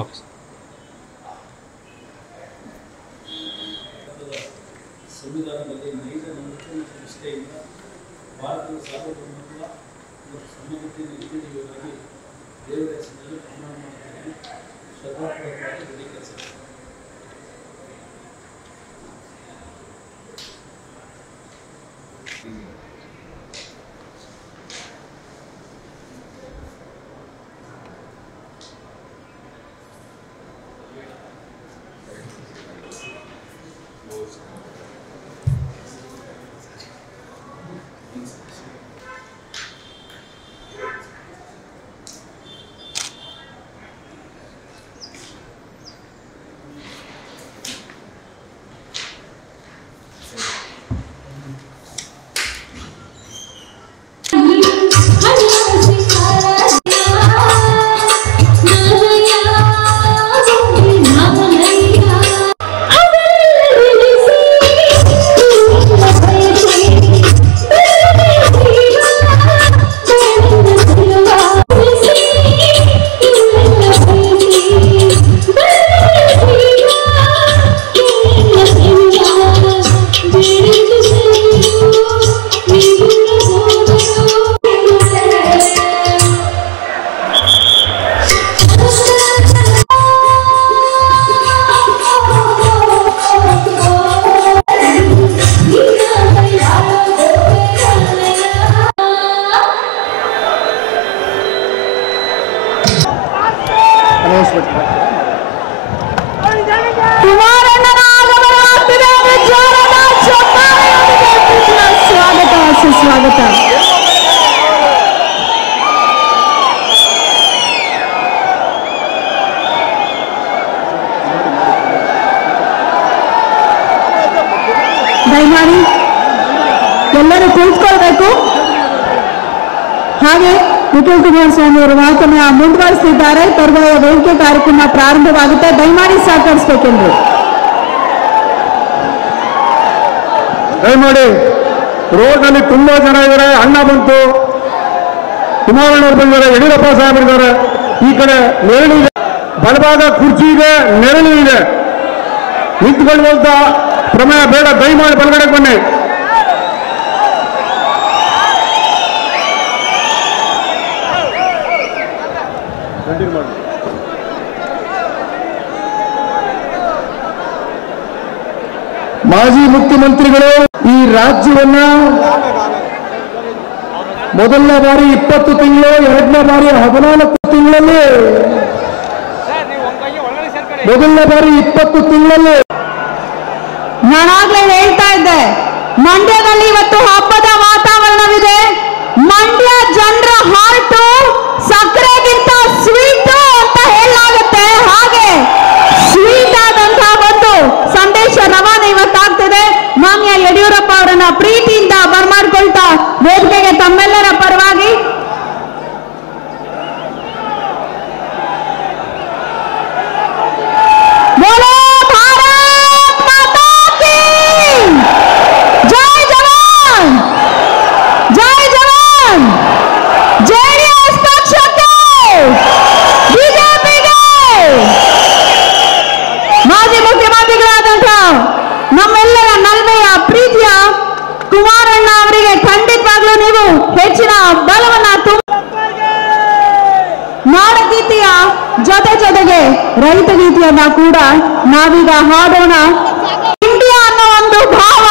Okay sir. ಸಂವಿಧಾನದಲ್ಲಿ ನೈಜ ನಂಬಿಕೆ ಮತ್ತು ನಿಷ್ಠೆಯಿಂದ ಭಾರತದ ಸಾರ್ವಭೌಮತ್ವ ಮತ್ತು ಸಮಗ್ರತೆಯನ್ನು ಎತ್ತಿಡಿಯುವುದಾಗಿ ದೇವರ ಹೆಸರಿನಲ್ಲಿ ಪ್ರಮಾಣ ಮಾಡುತ್ತೇನೆ. ಶ್ರದ್ಧಾಪೂರ್ವಕವಾಗಿ ದೃಢೀಕರಿಸುತ್ತೇನೆ. ದಯಮಾಡಿ ಎಲ್ಲರೂ ಕುಳಿತುಕೊಳ್ಬೇಕು. ಹಾಗೆ ನಿಖಿಲ್ ಕುಮಾರಸ್ವಾಮಿ ಅವರು ಮಾತನ್ನ ಮುಂದುವರಿಸಿದ್ದಾರೆ. ತರುವಾಯ ವೇದಿಕೆ ಕಾರ್ಯಕ್ರಮ ಪ್ರಾರಂಭವಾಗುತ್ತೆ. ದಯಮಾಡಿ ಸಹಕರಿಸಬೇಕೆಂದು ದಯಮಾಡಿ. ರೋಡ್ ನಲ್ಲಿ ತುಂಬಾ ಜನ ಇದ್ದಾರೆ. ಅಣ್ಣ ಬಂತು, ಕುಮಾರಣ್ಣವ್ರು ಬಂದಿದ್ದಾರೆ, ಯಡಿಯೂರಪ್ಪ ಸಾಹೇಬರಿದ್ದಾರೆ. ಈ ಕಡೆ ನೆರಳು ಇದೆ, ಬಲಭಾಗ ಕುರ್ಚಿ ಇದೆ, ನೆರಳು ಇದೆ. ನಿಂತ್ಕೊಳ್ಳುವಂತ ಪ್ರಮೇಯ ಬೇಡ. ದಯಮಾಡಿ ಬಲಗಡೆ ಬನ್ನಿ. ಮಾಜಿ ಮುಖ್ಯಮಂತ್ರಿಗಳು ಈ ರಾಜ್ಯವನ್ನ ಮೊದಲನೇ ಬಾರಿ 20 ತಿಂಗಳು, ಎರಡನೇ ಬಾರಿ 14 ತಿಂಗಳಲ್ಲಿ, ಮೊದಲನೇ ಬಾರಿ 20 ತಿಂಗಳಲ್ಲಿ ನಾನಾಗ್ಲೇ ಹೇಳ್ತಾ ಇದ್ದೆ, ಮಂಡ್ಯದಲ್ಲಿ ಇವತ್ತು ಹಬ್ಬದ ವಾತಾವರಣವಿದೆ. ಮಂಡ್ಯ ಜನರ ಹಾರ್ಟು ಸಕ್ಕರೆಗಿಂತ ಸ್ವೀಟು ಅಂತ ಹೇಳಲಾಗುತ್ತೆ. ಹಾಗೆ ಸ್ವೀಟ್ ಆದಂತಹ ಒಂದು ಸಂದೇಶ ರವಾನೆ ಇವತ್ತಾಗ್ತಿದೆ. ಮಾನ್ಯ ಯಡಿಯೂರಪ್ಪ ಅವರನ್ನ ಪ್ರೀತಿಯಿಂದ ಬರಮಾಡ್ಕೊಳ್ತಾ ವೇದಿಕೆಗೆ ತಮ್ಮೆಲ್ಲರ ಪರವಾಗಿ ನಮ್ಮೆಲ್ಲರ ನಲ್ಮೆಯ ಪ್ರೀತಿಯ ಕುಮಾರಣ್ಣ ಅವರಿಗೆ ಖಂಡಿತವಾಗ್ಲೂ ನೀವು ಹೆಚ್ಚಿನ ಬಲವನ್ನ ನಾಡಗೀತೆಯ ಜೊತೆಗೆ ರೈತ ಗೀತೆಯನ್ನ ಕೂಡ ನಾವೀಗ ಹಾಡೋಣ. ಇಂಡಿಯಾ ಅನ್ನೋ ಒಂದು ಭಾವ,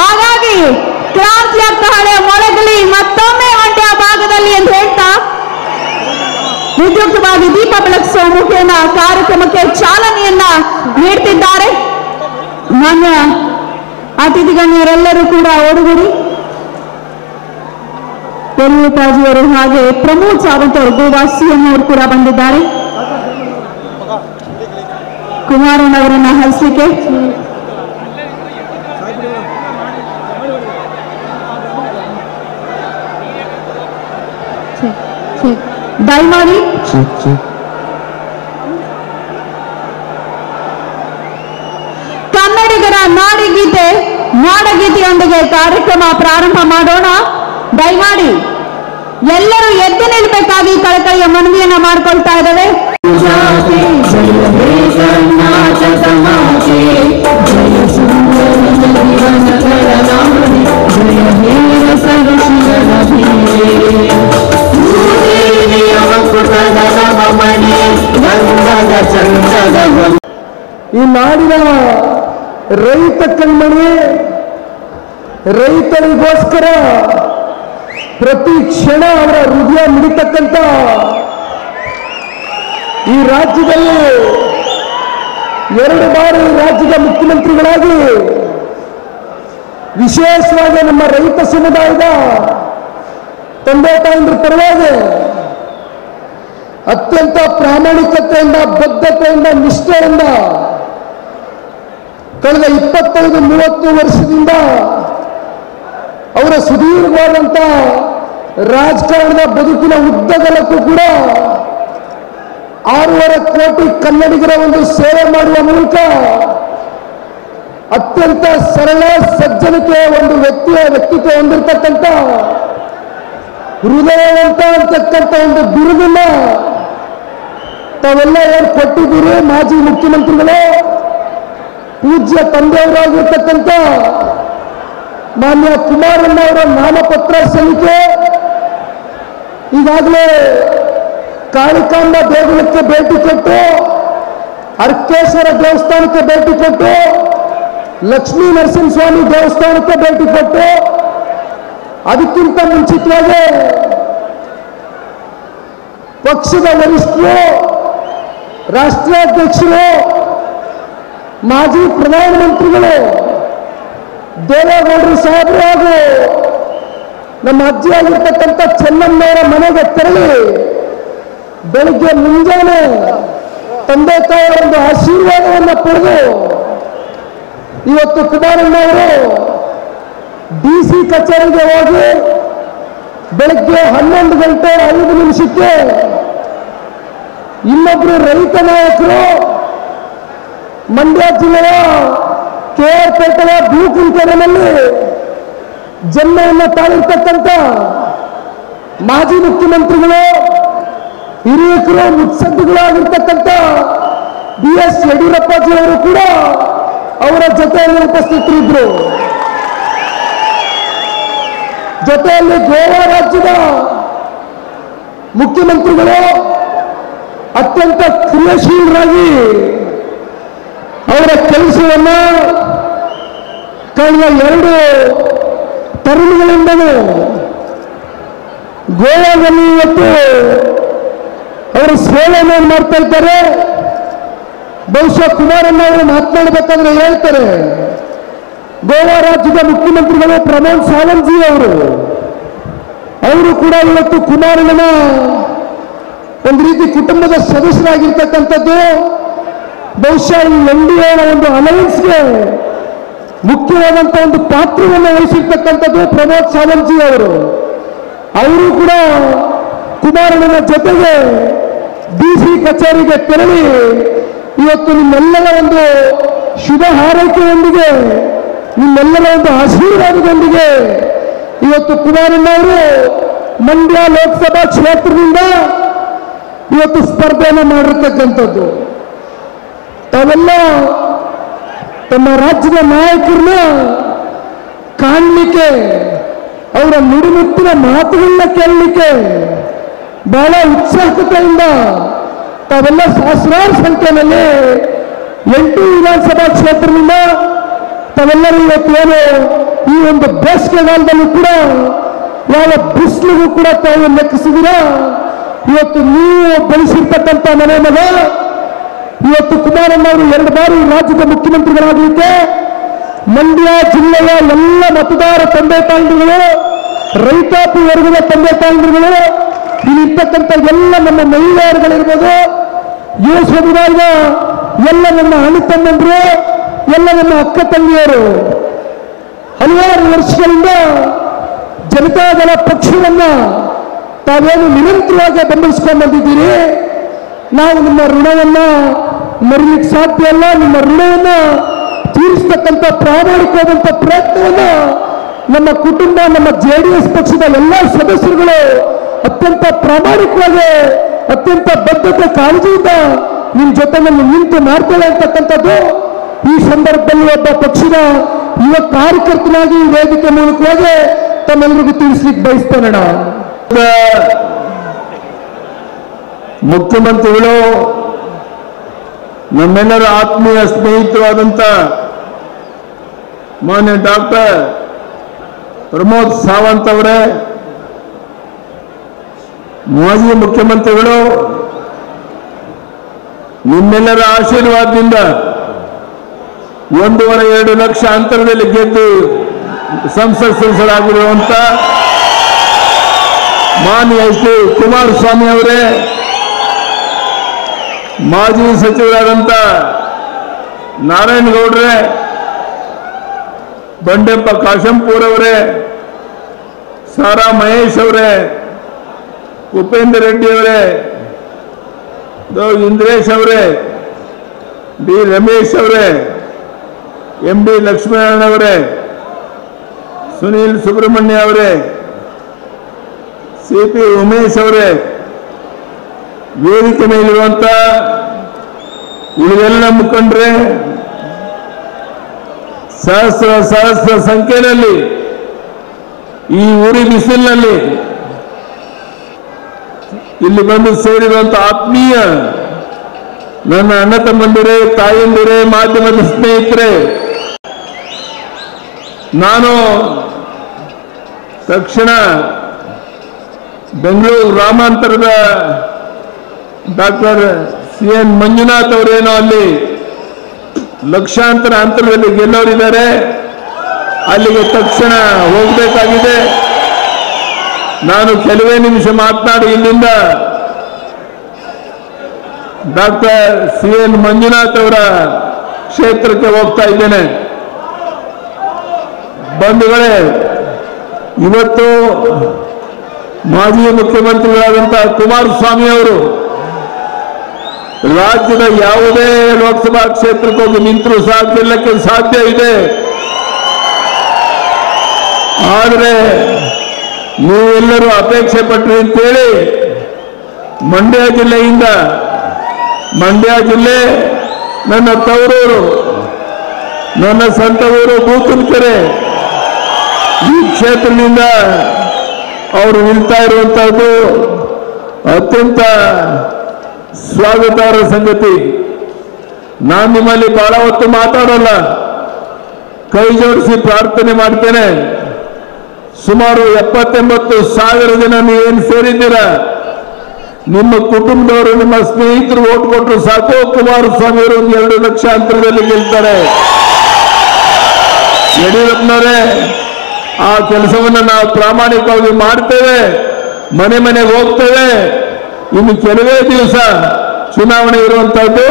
ಹಾಗಾಗಿ ಕ್ರಾಂತಿಯ ಕಹಳೆ ಮೊಳಗಲಿ ಮತ್ತೊಮ್ಮೆ ಮಂಡ್ಯ ಭಾಗದಲ್ಲಿ ಅಂತ ಹೇಳ್ತಾ ವಿದ್ಯುಕ್ತವಾಗಿ ದೀಪ ಬೆಳಗಿಸುವ ಮುಖೇನ ಕಾರ್ಯಕ್ರಮಕ್ಕೆ ಚಾಲನೆಯನ್ನ ನೀಡ್ತಿದ್ದಾರೆ. ಮಾನ್ಯ ಅತಿಥಿ ಗಣ್ಯರೆಲ್ಲರೂ ಕೂಡ ಒಡಗೂಡಿ ಯಡಿಯೂರಪ್ಪಾಜಿಯವರು ಹಾಗೆ ಪ್ರಮೋದ್ ಸಾವಂತ್ ಅವರು ಗೋವಾ ಸಿಎಂ ಅವರು ಕೂಡ ಬಂದಿದ್ದಾರೆ. ಕುಮಾರಣ್ಣವರನ್ನ ಹರಿಸಲಿಕ್ಕೆ ದಯಮಾಡಿ ಕನ್ನಡಿಗರ ನಾಡಗೀತೆಯೊಂದಿಗೆ ಕಾರ್ಯಕ್ರಮ ಪ್ರಾರಂಭ ಮಾಡೋಣ. ದಯಮಾಡಿ ಎಲ್ಲರೂ ಎದ್ದು ನಿಲ್ಬೇಕಾಗಿ ಕಳಕಳಿಯ ಮನವಿಯನ್ನ ಮಾಡ್ಕೊಳ್ತಾ ಇದ್ದೇವೆ. ಈ ನಾಡಿನ ರೈತ ಕಣ್ಮಣಿ, ರೈತರಿಗೋಸ್ಕರ ಪ್ರತಿ ಕ್ಷಣ ಅವರ ಹೃದಯ ಮಿಡಿತಕ್ಕಂಥ ಈ ರಾಜ್ಯದಲ್ಲಿ 2 ಬಾರಿ ರಾಜ್ಯದ ಮುಖ್ಯಮಂತ್ರಿಗಳಾಗಿ ವಿಶೇಷವಾಗಿ ನಮ್ಮ ರೈತ ಸಮುದಾಯದ ತಂದೆ ತಾಯಂದ್ರ ಪರವಾಗಿ ಅತ್ಯಂತ ಪ್ರಾಮಾಣಿಕತೆಯಿಂದ, ಬದ್ಧತೆಯಿಂದ, ನಿಷ್ಠೆಯಿಂದ ಕಳೆದ 25-30 ವರ್ಷದಿಂದ ಅವರ ಸುದೀರ್ಘವಾದಂಥ ರಾಜಕಾರಣದ ಬದುಕಿನ ಉದ್ದಗಲಕ್ಕೂ ಕೂಡ 6.5 ಕೋಟಿ ಕನ್ನಡಿಗರ ಒಂದು ಸೇವೆ ಮಾಡುವ ಮೂಲಕ ಅತ್ಯಂತ ಸರಳ ಸಜ್ಜನಿಕೆ ಒಂದು ವ್ಯಕ್ತಿತ್ವ ಹೊಂದಿರತಕ್ಕಂಥ ಹೃದಯವಂತ ಅಂತಕ್ಕಂಥ ಒಂದು ಬಿರುದನ್ನ ತಾವೆಲ್ಲ ಏನು ಕೊಟ್ಟಿದ್ದೀರಿ. ಮಾಜಿ ಮುಖ್ಯಮಂತ್ರಿಗಳು, ಪೂಜ್ಯ ತಂದೆಯವರಾಗಿರ್ತಕ್ಕಂಥ ಮಾನ್ಯ ಕುಮಾರಣ್ಣ ಅವರ ನಾಮಪತ್ರ ಸಲ್ಲಿಕೆ ಈಗಾಗಲೇ ಕಾಳಿಕಾಂಬ ದೇಗುಲಕ್ಕೆ ಭೇಟಿ ಕೊಟ್ಟು, ಅರ್ಕೇಶ್ವರ ದೇವಸ್ಥಾನಕ್ಕೆ ಭೇಟಿ ಕೊಟ್ಟು, ಲಕ್ಷ್ಮೀ ನರಸಿಂಹಸ್ವಾಮಿ ದೇವಸ್ಥಾನಕ್ಕೆ ಭೇಟಿ ಕೊಟ್ಟು, ಅದಕ್ಕಿಂತ ಮುಂಚಿತವಾಗಿ ಪಕ್ಷದ ವರಿಷ್ಠರು, ರಾಷ್ಟ್ರಾಧ್ಯಕ್ಷರು, ಮಾಜಿ ಪ್ರಧಾನಮಂತ್ರಿಗಳು ದೇವೇಗೌಡರು ಸಾಹೇಬರು ಹಾಗೂ ನಮ್ಮ ಅಜ್ಜಿಯಾಗಿರ್ತಕ್ಕಂಥ ಚೆನ್ನಮ್ಮನವರ ಮನೆಗೆ ತೆರಳಿ ಬೆಳಿಗ್ಗೆ ಮುಂಜಾನೆ ತಂದೆ ತಾಯಿಯ ಒಂದು ಆಶೀರ್ವಾದವನ್ನು ಪಡೆದು ಇವತ್ತು ಕುಮಾರಣ್ಣ ಅವರು ಡಿಸಿ ಕಚೇರಿಗೆ ಹೋಗಿ ಬೆಳಗ್ಗೆ 11 ಗಂಟೆ 5 ನಿಮಿಷಕ್ಕೆ ಇನ್ನೊಬ್ಬರು ರೈತ ನಾಯಕರು ಮಂಡ್ಯ ಜಿಲ್ಲೆಯ KR ಪೇಟೆಯ ಬ್ಲೂಕುಂಟೆನಲ್ಲಿ ಜನ್ಮವನ್ನು ತಾಳಿರ್ತಕ್ಕಂಥ ಮಾಜಿ ಮುಖ್ಯಮಂತ್ರಿಗಳು, ಹಿರಿಯಕರು, ಮುತ್ಸದ್ದಿಗಳಾಗಿರ್ತಕ್ಕಂಥ BS ಯಡಿಯೂರಪ್ಪಾಜಿಯವರು ಕೂಡ ಅವರ ಜೊತೆಯಲ್ಲಿ ಉಪಸ್ಥಿತರಿದ್ದರು. ಜೊತೆಯಲ್ಲಿ ಗೋವಾ ರಾಜ್ಯದ ಮುಖ್ಯಮಂತ್ರಿಗಳು ಅತ್ಯಂತ ಕ್ರಿಯಾಶೀಲರಾಗಿ ಅವರ ಕೆಲಸವನ್ನ ಕಳೆದ 2 ಟರ್ಮ್ಗಳಿಂದಲೂ ಗೋವಾದಲ್ಲಿ ಇವತ್ತು ಅವರು ಸೇವೆಯನ್ನು ಮಾಡ್ತಾ ಇದ್ದಾರೆ. ಬಹುಶಃ ಕುಮಾರಣ್ಣ ಅವರು ಮಾತನಾಡಬೇಕಾದ್ರೆ ಹೇಳ್ತಾರೆ, ಗೋವಾ ರಾಜ್ಯದ ಮುಖ್ಯಮಂತ್ರಿಗಳು ಪ್ರಮೋದ್ ಸಾವಂತ್ ಜಿ ಅವರು ಕೂಡ ಇವತ್ತು ಕುಮಾರಣ್ಣನ ಒಂದು ರೀತಿ ಕುಟುಂಬದ ಸದಸ್ಯರಾಗಿರ್ತಕ್ಕಂಥದ್ದು. ಬಹುಶಃ ಈ NDA ಒಂದು ಅಲಯನ್ಸ್ಗೆ ಮುಖ್ಯವಾದಂಥ ಒಂದು ಪಾತ್ರವನ್ನು ವಹಿಸಿರ್ತಕ್ಕಂಥದ್ದು ಪ್ರಮೋದ್ ಸಾವಂತ್ ಜಿ ಅವರು ಕೂಡ ಕುಮಾರಣ್ಣನ ಜೊತೆಗೆ DC ಕಚೇರಿಗೆ ತೆರಳಿ ಇವತ್ತು ನಿಮ್ಮೆಲ್ಲರ ಒಂದು ಶುಭ ಹಾರೈಕೆಯೊಂದಿಗೆ, ನಿಮ್ಮೆಲ್ಲರ ಒಂದು ಆಶೀರ್ವಾದದೊಂದಿಗೆ ಇವತ್ತು ಕುಮಾರಣ್ಣ ಅವರು ಮಂಡ್ಯ ಲೋಕಸಭಾ ಕ್ಷೇತ್ರದಿಂದ ಇವತ್ತು ಸ್ಪರ್ಧೆಯನ್ನು ಮಾಡಿರ್ತಕ್ಕಂಥದ್ದು. ತಾವೆಲ್ಲ ತಮ್ಮ ರಾಜ್ಯದ ನಾಯಕರನ್ನ ಕಾಣಲಿಕ್ಕೆ, ಅವರ ನುಡಿಮುತ್ತಿನ ಮಾತುಗಳನ್ನ ಕೇಳಲಿಕ್ಕೆ ಬಹಳ ಉತ್ಸಾಹತೆಯಿಂದ ತಾವೆಲ್ಲ ಸಹಸ್ರಾರು ಸಂಖ್ಯೆಯಲ್ಲಿ 8 ವಿಧಾನಸಭಾ ಕ್ಷೇತ್ರದಿಂದ ತಾವೆಲ್ಲರೂ ಇವತ್ತೇನು ಈ ಒಂದು ಬೇಸಿಗೆಗಾಲದಲ್ಲೂ ಕೂಡ ಯಾವ ಬಿಸಿಲಿಗೂ ಕೂಡ ತಾವು ಲೆಕ್ಕಿಸಿದಿರ. ಇವತ್ತು ನೀವು ಬೆಳೆಸಿರ್ತಕ್ಕಂಥ ಮನೆ ಮಗ ಇವತ್ತು ಕುಮಾರಣ್ಣ ಅವರು 2 ಬಾರಿ ರಾಜ್ಯದ ಮುಖ್ಯಮಂತ್ರಿಗಳಾಗಲಿಕ್ಕೆ ಮಂಡ್ಯ ಜಿಲ್ಲೆಯ ಎಲ್ಲ ಮತದಾರ ತಂದೆ ತಾಯಿಗಳು, ರೈತಾಪಿ ವರ್ಗದ ತಂದೆ ತಾಯಿಗಳು, ಇಲ್ಲಿರ್ತಕ್ಕಂಥ ಎಲ್ಲ ನಮ್ಮ ಮಹಿಳೆಯರುಗಳಿರ್ಬೋದು, ಯುವ ಸಮುದಾಯದ ಎಲ್ಲ ನಮ್ಮ ಅಣ್ಣ ತಮ್ಮಂದರು, ಎಲ್ಲ ನಮ್ಮ ಅಕ್ಕ ತಂಗಿಯರು ಹಲವಾರು ವರ್ಷಗಳಿಂದ ಜನತಾದಳ ಪಕ್ಷವನ್ನ ತಾವೇನು ನಿರಂತರವಾಗಿ ಬೆಂಬಲಿಸ್ಕೊಂಡು ಬಂದಿದ್ದೀರಿ. ನಾವು ನಿಮ್ಮ ಋಣವನ್ನ ಮರಿಲಿಕ್ಕೆ ಸಾಧ್ಯ ಅಲ್ಲ. ನಿಮ್ಮ ಋಣವನ್ನ ತೀರಿಸತಕ್ಕಂಥ ಪ್ರಾಮಾಣಿಕವಾದಂಥ ಪ್ರಯತ್ನವನ್ನ ನಮ್ಮ ಕುಟುಂಬ, ನಮ್ಮ JDS ಪಕ್ಷದ ಎಲ್ಲ ಸದಸ್ಯರುಗಳು ಅತ್ಯಂತ ಪ್ರಾಮಾಣಿಕವಾಗಿ, ಅತ್ಯಂತ ಬದ್ಧತೆ ಕಾಳಜಿಯಿಂದ ನಿಮ್ಮ ಜೊತೆನಲ್ಲಿ ನಿಂತು ಮಾಡ್ತೇವೆ ಅಂತಕ್ಕಂಥದ್ದು ಈ ಸಂದರ್ಭದಲ್ಲಿ ಒಬ್ಬ ಪಕ್ಷದ ಯುವ ಕಾರ್ಯಕರ್ತನಾಗಿ ವೇದಿಕೆ ಮೂಲಕವಾಗಿ ತಮ್ಮೆಲ್ಲರಿಗೂ ತಿಳಿಸ್ಲಿಕ್ಕೆ ಬಯಸ್ತೇನೆ. ಮುಖ್ಯಮಂತ್ರಿಗಳು ನಮ್ಮೆಲ್ಲರ ಆತ್ಮೀಯ ಸ್ನೇಹಿತರಾದಂಥ ಮಾನ್ಯ ಡಾಕ್ಟರ್ ಪ್ರಮೋದ್ ಸಾವಂತ್ ಅವರೇ, ಮಾಜಿ ಮುಖ್ಯಮಂತ್ರಿಗಳು, ನಿಮ್ಮೆಲ್ಲರ ಆಶೀರ್ವಾದದಿಂದ 1.5-2 ಲಕ್ಷ ಅಂತರದಲ್ಲಿ ಗೆದ್ದು ಸಂಸತ್ ಸದಸ್ಯರಾಗಿರುವಂತ ಮಾನ್ಯ ಶ್ರೀ ಕುಮಾರಸ್ವಾಮಿ ಅವರೇ, ಮಾಜಿ ಸಚಿವರಾದಂಥ ನಾರಾಯಣಗೌಡ್ರೆ, ಬಂಡೆಪ್ಪ ಕಾಶಂಪೂರ್ ಅವರೇ, ಸಾರಾ ಮಹೇಶ್ ಅವರೇ, ಉಪೇಂದ್ರ ರೆಡ್ಡಿ ಅವರೇ, ಇಂದ್ರೇಶ್ ಅವರೇ, ಡಿ ರಮೇಶ್ ಅವರೇ, MD ಲಕ್ಷ್ಮೀನಾರಾಯಣ ಅವರೇ, ಸುನೀಲ್ ಸುಬ್ರಹ್ಮಣ್ಯ ಅವರೇ, CP ಉಮೇಶ್ ಅವರೇ, ವೇದಿಕೆ ಮೇಲಿರುವಂತ ಉಳಿದೆಲ್ಲ ಮುಖಂಡರೇ, ಸಹಸ್ರ ಸಂಖ್ಯೆಯಲ್ಲಿ ಈ ಉರಿ ಬಿಸಿಲಿನಲ್ಲಿ ಇಲ್ಲಿ ಬಂದು ಸೇರಿರುವಂತ ಆತ್ಮೀಯ ನನ್ನ ಅಣ್ಣ ತಮ್ಮಂದಿರೇ, ತಾಯಂದಿರೇ, ಮಾಧ್ಯಮದ ಸ್ನೇಹಿತರೆ, ನಾನು ತಕ್ಷಣ ಬೆಂಗಳೂರು ಗ್ರಾಮಾಂತರದ ಡಾಕ್ಟರ್ CN ಮಂಜುನಾಥ್ ಅವರೇನೋ ಅಲ್ಲಿ ಲಕ್ಷಾಂತರ ಅಂತರದಲ್ಲಿ ಗೆಲ್ಲೋರಿದ್ದಾರೆ, ಅಲ್ಲಿಗೆ ತಕ್ಷಣ ಹೋಗಬೇಕಾಗಿದೆ. ನಾನು ಕೆಲವೇ ನಿಮಿಷ ಮಾತನಾಡಿ ಇಲ್ಲಿಂದ ಡಾಕ್ಟರ್ CN ಮಂಜುನಾಥ್ ಅವರ ಕ್ಷೇತ್ರಕ್ಕೆ ಹೋಗ್ತಾ ಇದ್ದೇನೆ. ಬಂಧುಗಳೇ, ಇವತ್ತು ಮಾಜಿ ಮುಖ್ಯಮಂತ್ರಿಗಳಾದಂತಹ ಕುಮಾರಸ್ವಾಮಿ ಅವರು ರಾಜ್ಯದ ಯಾವುದೇ ಲೋಕಸಭಾ ಕ್ಷೇತ್ರಕ್ಕೆ ಹೋಗಿ ನಿಂತರೂ ಸಹ ಗೆಲ್ಲಕ್ಕೆ ಸಾಧ್ಯ ಇದೆ. ಆದರೆ ನೀವೆಲ್ಲರೂ ಅಪೇಕ್ಷೆ ಪಟ್ರಿ ಅಂತೇಳಿ ಮಂಡ್ಯ ಜಿಲ್ಲೆಯಿಂದ, ಮಂಡ್ಯ ಜಿಲ್ಲೆ ನನ್ನ ತವರೂರು, ನನ್ನ ಸ್ವಂತ ಊರು ಬೂಕನಕೆರೆ, ಈ ಕ್ಷೇತ್ರದಿಂದ ಅವರು ನಿಲ್ತಾ ಇರುವಂತಹದ್ದು ಅತ್ಯಂತ ಸ್ವಾಗತಾರ್ಹ ಸಂಗತಿ. ನಾನು ನಿಮ್ಮಲ್ಲಿ ಬಹಳ ಹೊತ್ತು ಮಾತಾಡೋಲ್ಲ, ಕೈ ಜೋಡಿಸಿ ಪ್ರಾರ್ಥನೆ ಮಾಡ್ತೇನೆ. ಸುಮಾರು 70-80 ಜನ ನೀವೇನು ಸೇರಿದ್ದೀರಾ, ನಿಮ್ಮ ಕುಟುಂಬದವರು, ನಿಮ್ಮ ಸ್ನೇಹಿತರು ಓಟ್ ಕೊಟ್ಟರು ಸಾಕು, ಕುಮಾರಸ್ವಾಮಿ ಅವರು 2 ಲಕ್ಷ ಅಂತರದಲ್ಲಿ ಗೆಲ್ತಾರೆ. ಯಡಿಯೂರಪ್ಪನವರೇ, ಆ ಕೆಲಸವನ್ನು ನಾವು ಪ್ರಾಮಾಣಿಕವಾಗಿ ಮಾಡ್ತೇವೆ, ಮನೆ ಮನೆಗೆ ಹೋಗ್ತೇವೆ. ಇನ್ನು ಕೆಲವೇ ದಿವಸ ಚುನಾವಣೆ ಇರುವಂತಹದ್ದು,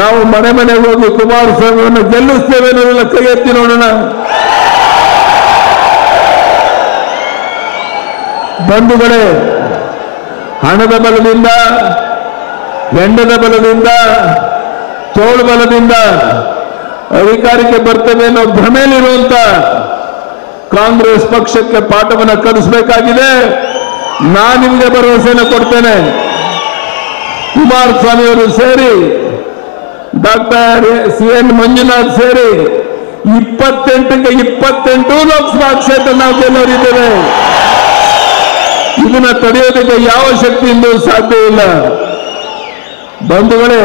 ನಾವು ಮನೆ ಮನೆಗೆ ಹೋಗಿ ಕುಮಾರಸ್ವಾಮಿಯನ್ನು ಗೆಲ್ಲಿಸ್ತೇವೆ ಅನ್ನೋದನ್ನ ಕೈ ಎತ್ತಿ ನೋಡೋಣ. ಬಂಧುಗಳೇ, ಹಣದ ಬಲದಿಂದ, ಹೆಂಡದ ಬಲದಿಂದ, ತೋಳು ಬಲದಿಂದ ಅಧಿಕಾರಕ್ಕೆ ಬರ್ತೇವೆ ಅನ್ನೋ ಭ್ರಮೆಯಲ್ಲಿರುವಂತ ಕಾಂಗ್ರೆಸ್ ಪಕ್ಷಕ್ಕೆ ಪಾಠವನ್ನು ಕಲಿಸಬೇಕಾಗಿದೆ. ನಾನು ನಿಮಗೆ ಭರವಸೆಯನ್ನು ಕೊಡ್ತೇನೆ. ಕುಮಾರಸ್ವಾಮಿ ಅವರು ಸೇರಿ, ಡಾಕ್ಟರ್ CN ಮಂಜುನಾಥ್ ಸೇರಿ 28ಕ್ಕೆ 28 ಲೋಕಸಭಾ ಕ್ಷೇತ್ರ ನಾವು ಗೆಲ್ಲೋರಿದ್ದೇವೆ. ಇದನ್ನ ತಡೆಯೋದಕ್ಕೆ ಯಾವ ಶಕ್ತಿಯಿಂದ ಸಾಧ್ಯ ಇಲ್ಲ. ಬಂಧುಗಳೇ,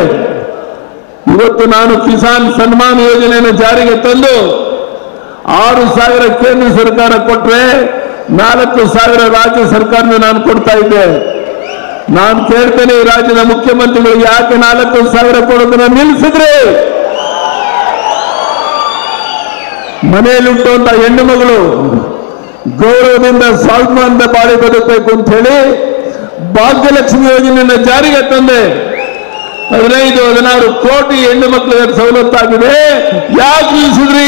ಇವತ್ತು ನಾನು ಕಿಸಾನ್ ಸನ್ಮಾನ್ ಯೋಜನೆಯನ್ನು ಜಾರಿಗೆ ತಂದು 6,000 ಕೇಂದ್ರ ಸರ್ಕಾರ ಕೊಟ್ಟರೆ 4,000 ರಾಜ್ಯ ಸರ್ಕಾರನ ನಾನು ಕೊಡ್ತಾ ಇದ್ದೆ. ನಾನು ಕೇಳ್ತೇನೆ, ಈ ರಾಜ್ಯದ ಮುಖ್ಯಮಂತ್ರಿಗಳು ಯಾಕೆ 4,000 ಕೊಡೋದನ್ನ ನಿಲ್ಲಿಸಿದ್ರೆ? ಮನೆಯಲ್ಲಿಟ್ಟುವಂತ ಹೆಣ್ಣು ಮಗಳು ಗೌರವದಿಂದ ಸ್ವಾಭಿಮಾನದ ಬಾಳಿ ಬದುಕಬೇಕು ಅಂತ ಹೇಳಿ ಭಾಗ್ಯಲಕ್ಷ್ಮಿ ಯೋಜನೆಯನ್ನು ಜಾರಿಗೆ ತಂದೆ. 15-16 ಕೋಟಿ ಹೆಣ್ಣು ಮಕ್ಕಳಿಗೆ ಸವಲತ್ತಾಗಿದೆ. ಯಾಕೆ ನಿಲ್ಲಿಸಿದ್ರಿ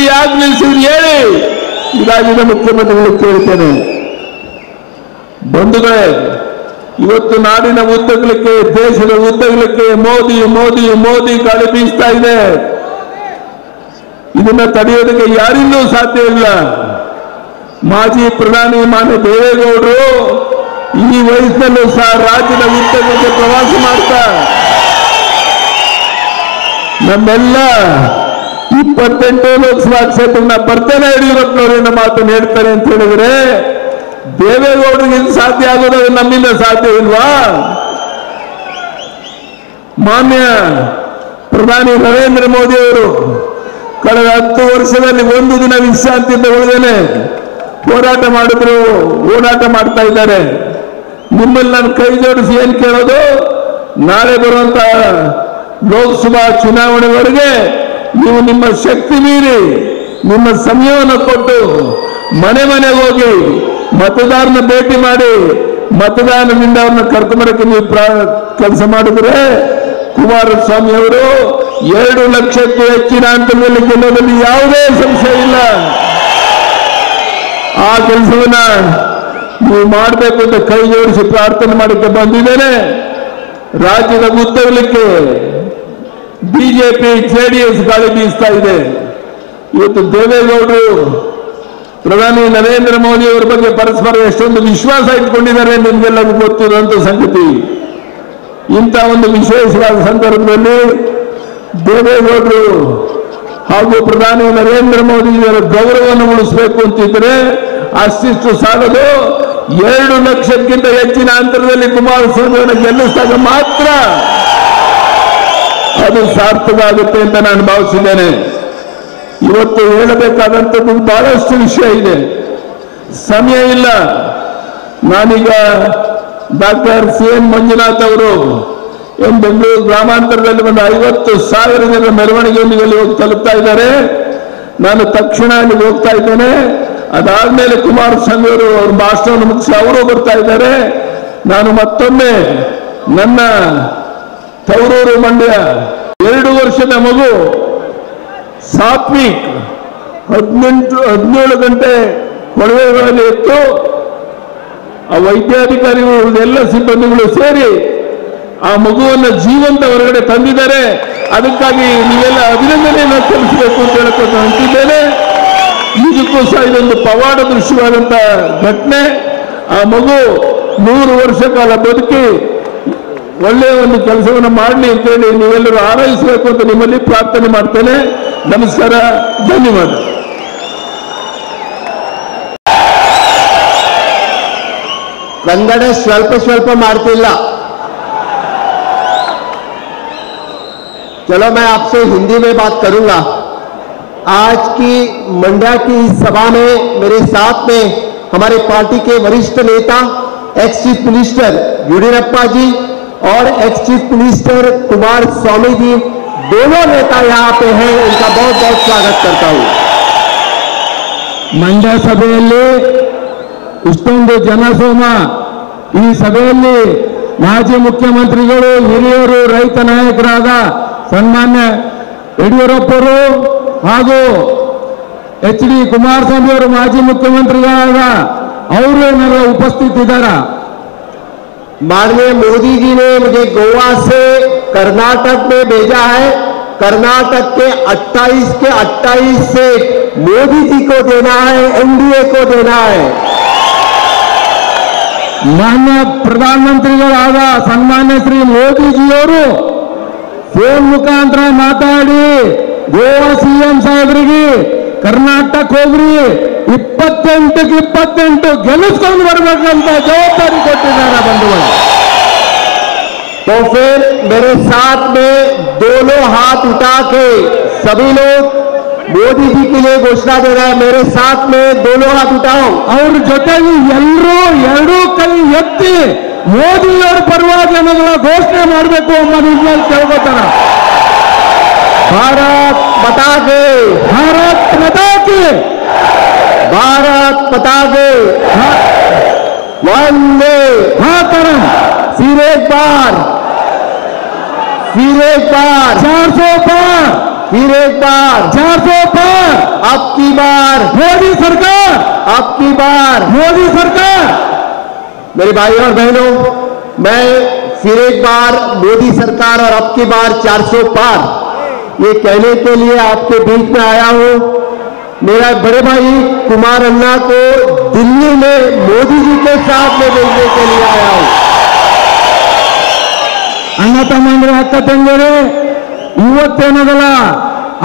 ಹೇಳಿ ಈ ರಾಜ್ಯದ ಮುಖ್ಯಮಂತ್ರಿಗಳು ಕೇಳ್ತೇನೆ. ಬಂಧುಗಳೇ, ಇವತ್ತು ನಾಡಿನ ಉದ್ದಗಲಕ್ಕೆ, ದೇಶದ ಉದ್ದಗಲಕ್ಕೆ ಮೋದಿ ಮೋದಿ ಮೋದಿ ಗಾಳಿ ಬೀಸ್ತಾ ಇದೆ. ಇದನ್ನ ತಡೆಯೋದಕ್ಕೆ ಯಾರಿಂದೂ ಸಾಧ್ಯ ಇಲ್ಲ. ಮಾಜಿ ಪ್ರಧಾನಿ ಮಾನ್ಯ ದೇವೇಗೌಡರು ಈ ವಯಸ್ಸಿನಲ್ಲೂ ಸಹ ರಾಜ್ಯದ ಉದ್ದಗಲಕ್ಕೆ ಪ್ರವಾಸ ಮಾಡ್ತಾ ನಮ್ಮೆಲ್ಲ 28 ಲೋಕಸಭಾ ಕ್ಷೇತ್ರನ ಬರ್ತೇನೆ ಯಡಿಯೂರಪ್ಪನವರನ್ನ ಮಾತನ್ನು ಹೇಳ್ತಾರೆ ಅಂತ ಹೇಳಿದ್ರೆ, ದೇವೇಗೌಡರಿಗೆ ಸಾಧ್ಯ ಆಗೋದು ನಮ್ಮಿಂದ ಸಾಧ್ಯ ಇಲ್ವಾ? ಮಾನ್ಯ ಪ್ರಧಾನಿ ನರೇಂದ್ರ ಮೋದಿ ಅವರು ಕಳೆದ 10 ವರ್ಷದಲ್ಲಿ ಒಂದು ದಿನ ವಿಶ್ರಾಂತಿ ತಗೊಳ್ಳದೇನೆ ಹೋರಾಟ ಮಾಡಿದ್ರು, ಓಡಾಟ ಮಾಡ್ತಾ ಇದ್ದಾರೆ. ನಿಮ್ಮಲ್ಲಿ ನಾನು ಕೈ ಜೋಡಿಸಿ ಏನ್ ಕೇಳೋದು, ನಾಳೆ ಬರುವಂತ ಲೋಕಸಭಾ ಚುನಾವಣೆವರೆಗೆ ನೀವು ನಿಮ್ಮ ಶಕ್ತಿ ಮೀರಿ ನಿಮ್ಮ ಸಮಯವನ್ನು ಕೊಟ್ಟು ಮನೆ ಮನೆಗೆ ಹೋಗಿ ಮತದಾರನ ಭೇಟಿ ಮಾಡಿ ಮತದಾನದಿಂದ ಅವ್ರನ್ನ ಕರ್ಕೊಂಬರಕ್ಕೆ ನೀವು ಕೆಲಸ ಮಾಡಿದ್ರೆ ಕುಮಾರಸ್ವಾಮಿ ಅವರು 2 ಲಕ್ಷಕ್ಕೂ ಹೆಚ್ಚಿನ ಅಂತರದಲ್ಲಿ ಗೆಲ್ಲೋದ್ರಲ್ಲಿ ಯಾವುದೇ ಸಂಶಯ ಇಲ್ಲ. ಆ ಕೆಲಸವನ್ನ ನೀವು ಮಾಡಬೇಕು ಅಂತ ಕೈ ಜೋಡಿಸಿ ಪ್ರಾರ್ಥನೆ ಮಾಡಕ್ಕೆ ಬಂದಿದ್ದೇನೆ. ರಾಜ್ಯದ ಉದ್ದಗಲಕ್ಕೆ ಬಿಜೆಪಿ ಜೆಡಿಎಸ್ ಗಾಳಿ ಬೀಸ್ತಾ ಇದೆ. ಇವತ್ತು ದೇವೇಗೌಡರು ಪ್ರಧಾನಿ ನರೇಂದ್ರ ಮೋದಿ ಅವರ ಬಗ್ಗೆ ಪರಸ್ಪರ ಎಷ್ಟೊಂದು ವಿಶ್ವಾಸ ಇಟ್ಕೊಂಡಿದ್ದಾರೆ ನಿಮ್ಗೆಲ್ಲರಿಗೂ ಗೊತ್ತಿರುವಂತ ಸಂಗತಿ. ಇಂಥ ಒಂದು ವಿಶೇಷವಾದ ಸಂದರ್ಭದಲ್ಲಿ ದೇವೇಗೌಡರು ಹಾಗೂ ಪ್ರಧಾನಿ ನರೇಂದ್ರ ಮೋದಿಯವರ ಗೌರವವನ್ನು ಉಳಿಸಬೇಕು ಅಂತಿದ್ರೆ ಅಷ್ಟಿಷ್ಟು ಸಾಲದು, 2 ಲಕ್ಷಕ್ಕಿಂತ ಹೆಚ್ಚಿನ ಅಂತರದಲ್ಲಿ ಕುಮಾರಸ್ವಾಮಿಯನ್ನು ಗೆಲ್ಲಿಸಿದಾಗ ಮಾತ್ರ ಅದು ಸಾರ್ಥಕ ಆಗುತ್ತೆ ಅಂತ ನಾನು ಭಾವಿಸಿದ್ದೇನೆ. ಇವತ್ತು ಹೇಳಬೇಕಾದಂಥದ್ದು ಬಹಳಷ್ಟು ವಿಷಯ ಇದೆ, ಸಮಯ ಇಲ್ಲ. ನಾನೀಗ ಡಾಕ್ಟರ್ CN ಮಂಜುನಾಥ್ ಅವರು ಬೆಂಗಳೂರು ಗ್ರಾಮಾಂತರದಲ್ಲಿ ಒಂದು 50,000 ಜನರ ಮೆರವಣಿಗೆಯೊಂದಿಗೆ ಹೋಗಿ ತಲುಪ್ತಾ ಇದ್ದಾರೆ. ನಾನು ತಕ್ಷಣ ಅಲ್ಲಿಗೆ ಹೋಗ್ತಾ ಇದ್ದೇನೆ. ಅದಾದ್ಮೇಲೆ ಕುಮಾರಸ್ವಾಮಿ ಅವರು ಅವ್ರ ಭಾಷಣವನ್ನು ಮುಗಿಸಿ ಅವರು ಬರ್ತಾ ಇದ್ದಾರೆ. ನಾನು ಮತ್ತೊಮ್ಮೆ ನನ್ನ ತವರೂರು ಮಂಡ್ಯ 2 ವರ್ಷದ ಮಗು ಸಾತ್ವಿಕ್ 17 ಗಂಟೆ ಕೊಳವೆಗಳಲ್ಲಿ ಇತ್ತು. ಆ ವೈದ್ಯಾಧಿಕಾರಿಗಳು ಎಲ್ಲ ಸಿಬ್ಬಂದಿಗಳು ಸೇರಿ ಆ ಮಗುವನ್ನು ಜೀವಂತ ಹೊರಗಡೆ ತಂದಿದ್ದಾರೆ. ಅದಕ್ಕಾಗಿ ನೀವೆಲ್ಲ ಅಭಿನಂದನೆಯನ್ನು ಸಲ್ಲಿಸಬೇಕು ಅಂತ ಹೇಳ್ಕೊಂಡು ಅಂತಿದ್ದೇನೆ. ನಿಜಕ್ಕೂ ಸಹ ಇದೊಂದು ಪವಾಡ ದೃಶ್ಯವಾದಂತ ಘಟನೆ. ಆ ಮಗು 100 ವರ್ಷ ಕಾಲ ಬದುಕಿ ಒಳ್ಳೆಯ ಒಂದು ಕೆಲಸವನ್ನು ಮಾಡಲಿ ಅಂತೇಳಿ ನೀವೆಲ್ಲರೂ ಆರೈಸಬೇಕು ಅಂತ ನಿಮ್ಮಲ್ಲಿ ಪ್ರಾರ್ಥನೆ ಮಾಡ್ತೇನೆ. ನಮಸ್ಕಾರ, ಧನ್ಯವಾದ. ಕನ್ನಡ ಸ್ವಲ್ಪ ಮಾಡ್ತಿಲ್ಲ. चलो मैं आपसे हिंदी में बात करूंगा। आज की मंड्या की इस सभा में मेरे साथ में हमारे पार्टी के वरिष्ठ नेता एक्स चीफ मिनिस्टर येडियुरप्पा जी और एक्स चीफ मिनिस्टर कुमारस्वामी जी, दोनों नेता यहाँ पे हैं. उनका बहुत बहुत स्वागत करता हूँ. ಮಂಡ್ಯ ಸಭೆಯಲ್ಲಿ ಇಷ್ಟೊಂದು ಜನಸೋಮ, ಈ ಸಭೆಯಲ್ಲಿ ಮಾಜಿ ಮುಖ್ಯಮಂತ್ರಿಗಳು, ಹಿರಿಯರು, ರೈತ ನಾಯಕರಾದ ಸನ್ಮಾನ್ಯ ಯಡಿಯೂರಪ್ಪರು ಹಾಗೂ HD ಕುಮಾರಸ್ವಾಮಿ ಅವರು ಮಾಜಿ ಮುಖ್ಯಮಂತ್ರಿಗಳಾದ ಅವರು ಏನಾದ್ರು ಉಪಸ್ಥಿತಿದ್ದಾರೆ. माननीय मोदी जी ने मुझे गोवा से कर्नाटक में भेजा है. कर्नाटक के 28 सीट मोदी जी को देना है, NDA को देना है. ಮಾನ್ಯ ಪ್ರಧಾನಮಂತ್ರಿಗಳಾದ ಸನ್ಮಾನ್ಯ ಶ್ರೀ ಮೋದಿಜಿಯವರು ಫೋನ್ ಮುಖಾಂತರ ಮಾತಾಡಿ ಗೋವಾ CM ಸಾಹೇಬರಿಗೆ ಕರ್ನಾಟಕ ಹೋಗ್ರಿ 28ಕ್ಕೆ 28 ಗೆಲ್ಲಿಸ್ಕೊಂಡು ಬರ್ಬೇಕಂತ ಜವಾಬ್ದಾರಿ ಕೊಟ್ಟಿದ್ದಾರೆ ಬಂಧುಗಳು. तो फिर मेरे साथ में दोनों हाथ उठा के सभी लोग मोदी जी के लिए घोषणा दे रहे हैं. मेरे साथ में दोनों हाथ उठाओ. ಅವ್ರ ಜೊತೆಗೆ ಎಲ್ಲರೂ 2 ಕೈ ಎತ್ತಿ ಮೋದಿಯವರ ಪರವಾಗಿ ಅನ್ನೋದನ್ನ ಘೋಷಣೆ ಮಾಡಬೇಕು ಎಂಬ ನಿಟ್ಟಿನಲ್ಲಿ ಕೇಳ್ಕೊತಾರ. भारत माता के, ಭಾರತ್ ಮಾತಾ ಕಿ, भारत माता के, वंदे ಮಾತರಂ. फिर एक बार 400 पार, फिर एक बार 400 पार. अब की बार मोदी सरकार, अब की बार. मोदी सरकार. मेरे भाई और बहनों, मैं फिर एक बार मोदी सरकार और अब की बार 400 पार ये कहने के लिए आपके बीच में आया हूं. मेरा बड़े भाई कुमार अन्ना को दिल्ली में मोदी जी के साथ में भेजने के लिए आया हूं. ಅಣ್ಣ ತಮ್ಮಂದ್ರೆ, ಅಕ್ಕ ತಂಗಿಯರೇ, ಇವತ್ತೇನದಲ್ಲ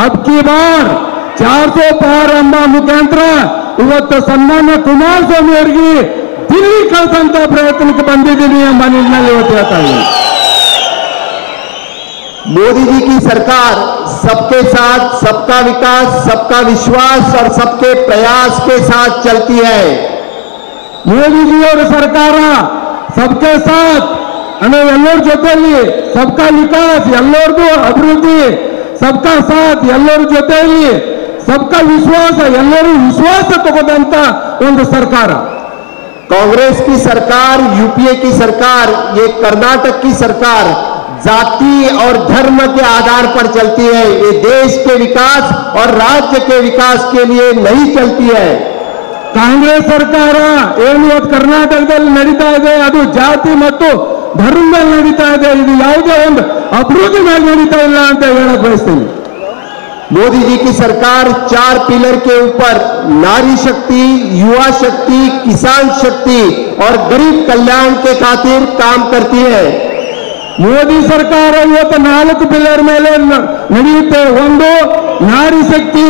ಅಬ್ ಕಿ ಬಾರ್ 400 ಪಾರ್ ಎಂಬ ಮುಖಾಂತರ ಇವತ್ತು ಸನ್ಮಾನ್ಯ ಕುಮಾರಸ್ವಾಮಿ ಅವರಿಗೆ ದಿಲ್ಲಿ ಕಳಿಸಂತ ಪ್ರಯತ್ನಕ್ಕೆ ಬಂದಿದ್ದೀನಿ ಎಂಬ ನಿಟ್ಟಿನಲ್ಲಿ ಇವತ್ತು ಹೇಳ್ತಾ ಇದ್ದೀನಿ. मोदी जी की सरकार सबके साथ, सबका विकास, सबका विश्वास और सबके प्रयास के साथ चलती है। मोदी जी और सरकार सबके साथ ಎಲ್ಲರ ಜೊತೆಯಲ್ಲಿ सबका विकास, ಎಲ್ಲರದು ಅಭಿವೃದ್ಧಿ, सबका साथ, ಎಲ್ಲರ ಜೊತೆಯಲ್ಲಿ सबका विश्वास, ಎಲ್ಲರೂ ವಿಶ್ವಾಸ ತಗೊಂಡಂತ ಒಂದು ಸರ್ಕಾರ। कांग्रेस की सरकार, यूपीए की सरकार, ये कर्नाटक की सरकार जाति और धर्म के आधार पर चलती है। ये देश के विकास और राज्य के विकास के लिए नहीं चलती है। ಕಾಂಗ್ರೆಸ್ ಸರ್ಕಾರ ಏನು ಇವತ್ತು ಕರ್ನಾಟಕದಲ್ಲಿ ನಡೀತಾ ಇದೆ ಅದು ಜಾತಿ ಮತ್ತು ಧರ್ಮದಲ್ಲಿ ನಡೀತಾ ಇದೆ, ಇದು ಯಾವುದೇ ಒಂದು ಅಭಿವೃದ್ಧಿ ಮೇಲೆ ನಡೀತಾ ಇಲ್ಲ ಅಂತ ಹೇಳಕ್ ಬಯಸ್ತೀನಿ। मोदी जी की सरकार 4 पिलर के ऊपर नारी शक्ति, युवा शक्ति, किसान शक्ति और गरीब कल्याण के खातिर काम करती है। ಮೋದಿ ಸರ್ಕಾರ ಇವತ್ತು 4 ಪಿಲ್ಲರ್ ಮೇಲೆ ನಡೆಯುತ್ತೆ। ಒಂದು ನಾರಿ ಶಕ್ತಿ,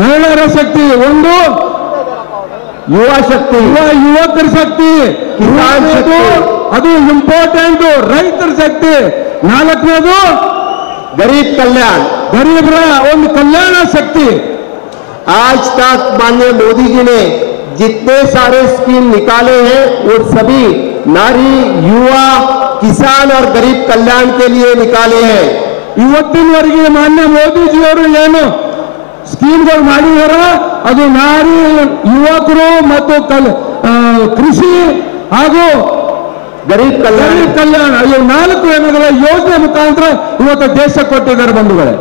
ಮಹಿಳೆಯರ ಶಕ್ತಿ, ಒಂದು युवा शक्ति, ಯುವಕರ ಶಕ್ತಿ, ಕಿಸಾನ್ ಶಕ್ತಿ, ಅದು ಇಂಪಾರ್ಟೆಂಟ್ ರೈತರ ಶಕ್ತಿ, 4ನೇದು गरीब कल्याण, ಗರೀಬರ ಒಂದು ಕಲ್ಯಾಣ ಶಕ್ತಿ। आज तक माननीय मोदी जी ने जितने सारे स्कीम निकाले हैं वो सभी नारी, युवा, किसान और गरीब कल्याण के लिए निकाले हैं। ಇವತ್ತಿನವರೆಗೆ ಮಾನ್ಯ ಮೋದಿಜಿಯವರು ಏನು ಸ್ಕೀಮ್ಗಳು ಮಾಡಿದಾರ ಅದು ನಾರಿ, ಯುವಕರು ಮತ್ತು ಕೃಷಿ ಹಾಗೂ गरीब ಕಲ್ಯಾಣ ಇವು 4 ಏನಗಳ ಯೋಜನೆ ಮುಖಾಂತರ ಇವತ್ತು ದೇಶ ಕೊಟ್ಟಿದ್ದಾರೆ ಬಂಧುಗಳೇ।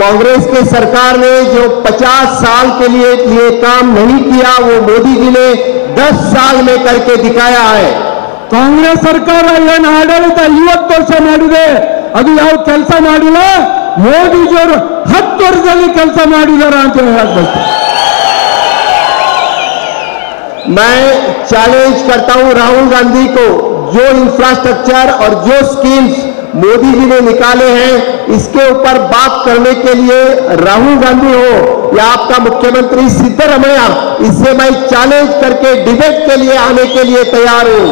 कांग्रेस के सरकार ने जो 50 साल के लिए ये काम नहीं किया वो मोदी जी ने 10 साल में करके दिखाया है। ಕಾಂಗ್ರೆಸ್ ಸರ್ಕಾರ ಏನು ಆಡಳಿತ 50 ವರ್ಷ ಮಾಡಿದೆ, ಅದು ಯಾವ ಕೆಲಸ ಮಾಡಿಲ್ಲ, ಮೋದಿಜಿಯವರು 10 ವರ್ಷದಲ್ಲಿ ಕೆಲಸ ಮಾಡಿದಾರ ಅಂತ ಹೇಳಬೇಕು। मैं चैलेंज करता हूं राहुल गांधी को, जो इंफ्रास्ट्रक्चर और जो स्कीम्स मोदी जी ने निकाले हैं इसके ऊपर बात करने के लिए राहुल गांधी हो या आपका मुख्यमंत्री सिद्धरमैया, इससे मैं चैलेंज करके डिबेट के लिए आने के लिए तैयार हूं।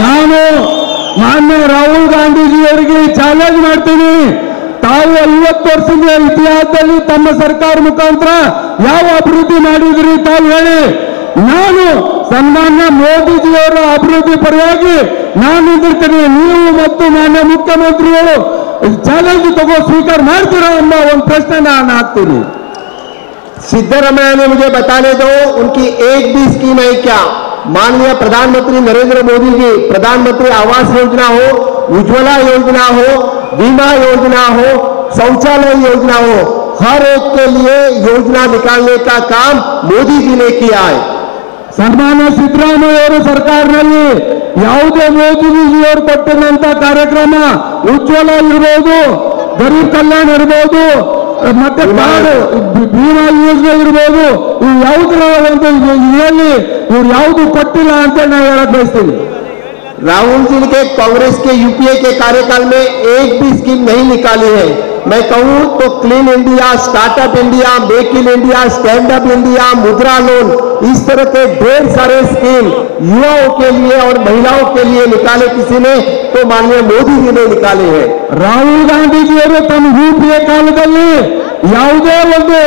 ನಾನು ಮಾನ್ಯ ರಾಹುಲ್ ಗಾಂಧೀಜಿಯವರಿಗೆ ಚಾಲೆಂಜ್ ಮಾಡ್ತೀನಿ, ತಾವು 50 ವರ್ಷದ ಇತಿಹಾಸದಲ್ಲಿ ತಮ್ಮ ಸರ್ಕಾರ ಮುಖಾಂತರ ಯಾವ ಅಭಿವೃದ್ಧಿ ಮಾಡಿದ್ರಿ ತಾವು ಹೇಳಿ, ನಾನು ಸನ್ಮಾನ್ಯ ಮೋದಿಜಿಯವರ ಅಭಿವೃದ್ಧಿ ಪರವಾಗಿ ನಾನು ನಿಂತಿರ್ತೀನಿ, ನೀವು ಮತ್ತು ಮಾನ್ಯ ಮುಖ್ಯಮಂತ್ರಿಗಳು ಚಾಲೆಂಜ್ ಸ್ವೀಕಾರ ಮಾಡ್ತೀರಾ ಎಂಬ ಒಂದು ಪ್ರಶ್ನೆ ನಾನು ಹಾಕ್ತೀನಿ। सिद्धरमैया ने मुझे बताने दो उनकी एक भी स्कीम है क्या? माननीय प्रधानमंत्री नरेंद्र मोदी जी प्रधानमंत्री आवास योजना हो, उज्ज्वला योजना हो, बीमा योजना हो, शौचालय योजना हो, हर एक के लिए योजना निकालने का काम मोदी जी ने किया है। ಸನ್ಮಾನ್ಯ ಸಿದ್ದರಾಮಯ್ಯ ಸರ್ಕಾರದಲ್ಲಿ ಯಾವುದೇ ಮೋದಿಜಿಯವರು ಕೊಟ್ಟಂತ ಕಾರ್ಯಕ್ರಮ ಉಜ್ವಲ ಇರಬಹುದು, ಗರೀಬ್ ಕಲ್ಯಾಣ ಇರಬಹುದು, ಮತ್ತೆ ಭೀಮಾ ಯೋಜನೆ ಇರಬಹುದು, ಇವು ಯಾವುದರ ಒಂದು ಇದರಲ್ಲಿ ಇವ್ರು ಯಾವುದು ಕೊಟ್ಟಿಲ್ಲ ಅಂತ ನಾನು ಹೇಳಕ್ ಬಯಸ್ತೀನಿ। राहुल जी के कांग्रेस के यूपीए के कार्यकाल में एक भी स्कीम नहीं निकाली है। मैं कहूं तो clean India, startup India, make in India, stand up India, मुद्रा लोन, इस तरह के ढेर सारे स्कीम युवाओं के लिए और महिलाओं के लिए निकाले किसी ने तो माननीय मोदी जी ने निकाले हैं। ರಾಹುಲ್ ಗಾಂಧೀಜಿಯವರು ತಮ್ಮ ಯುಪಿಎ ಕಾಲದಲ್ಲಿ ಯಾವುದೇ ಒಂದು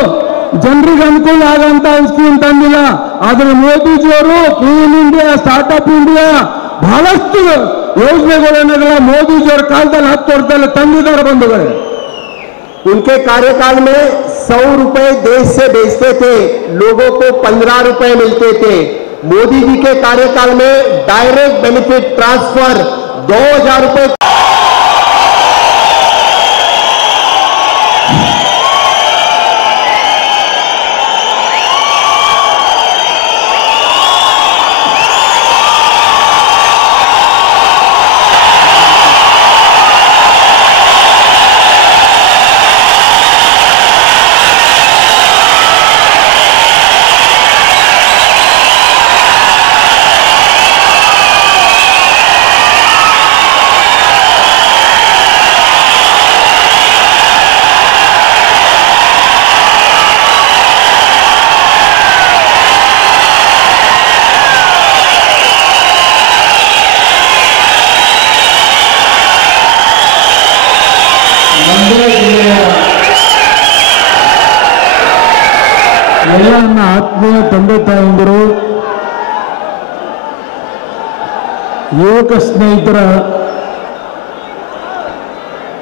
ಜನರಿಗೆ ಅನುಕೂಲ ಆಗಂತ ಸ್ಕೀಮ್ ತಂದಿಲ್ಲ, ಆದ್ರೆ ಮೋದಿಜಿಯವರು ಕ್ಲೀನ್ ಇಂಡಿಯಾ, ಸ್ಟಾರ್ಟ್ಅಪ್ ಇಂಡಿಯಾ ಬಹಳಷ್ಟು ಯೋಜನೆಗಳನ್ನ ಮೋದಿಜಿಯವರ ಕಾಲದಲ್ಲಿ 10 ವರ್ಷದಲ್ಲಿ ತಂದಿದ್ದಾರೆ ಬಂಧುಗಳೇ। उनके कार्यकाल में 100 रुपए देश से भेजते थे, लोगों को 15 रुपए मिलते थे। मोदी जी के कार्यकाल में डायरेक्ट बेनिफिट ट्रांसफर 2000 रुपए ಜಿಲ್ಲೆಯ ಎಲ್ಲ ನನ್ನ ಆತ್ಮೀಯ ತಂದೆ ತಾಯಂದಿರು, ಯುವಕ ಸ್ನೇಹಿತರ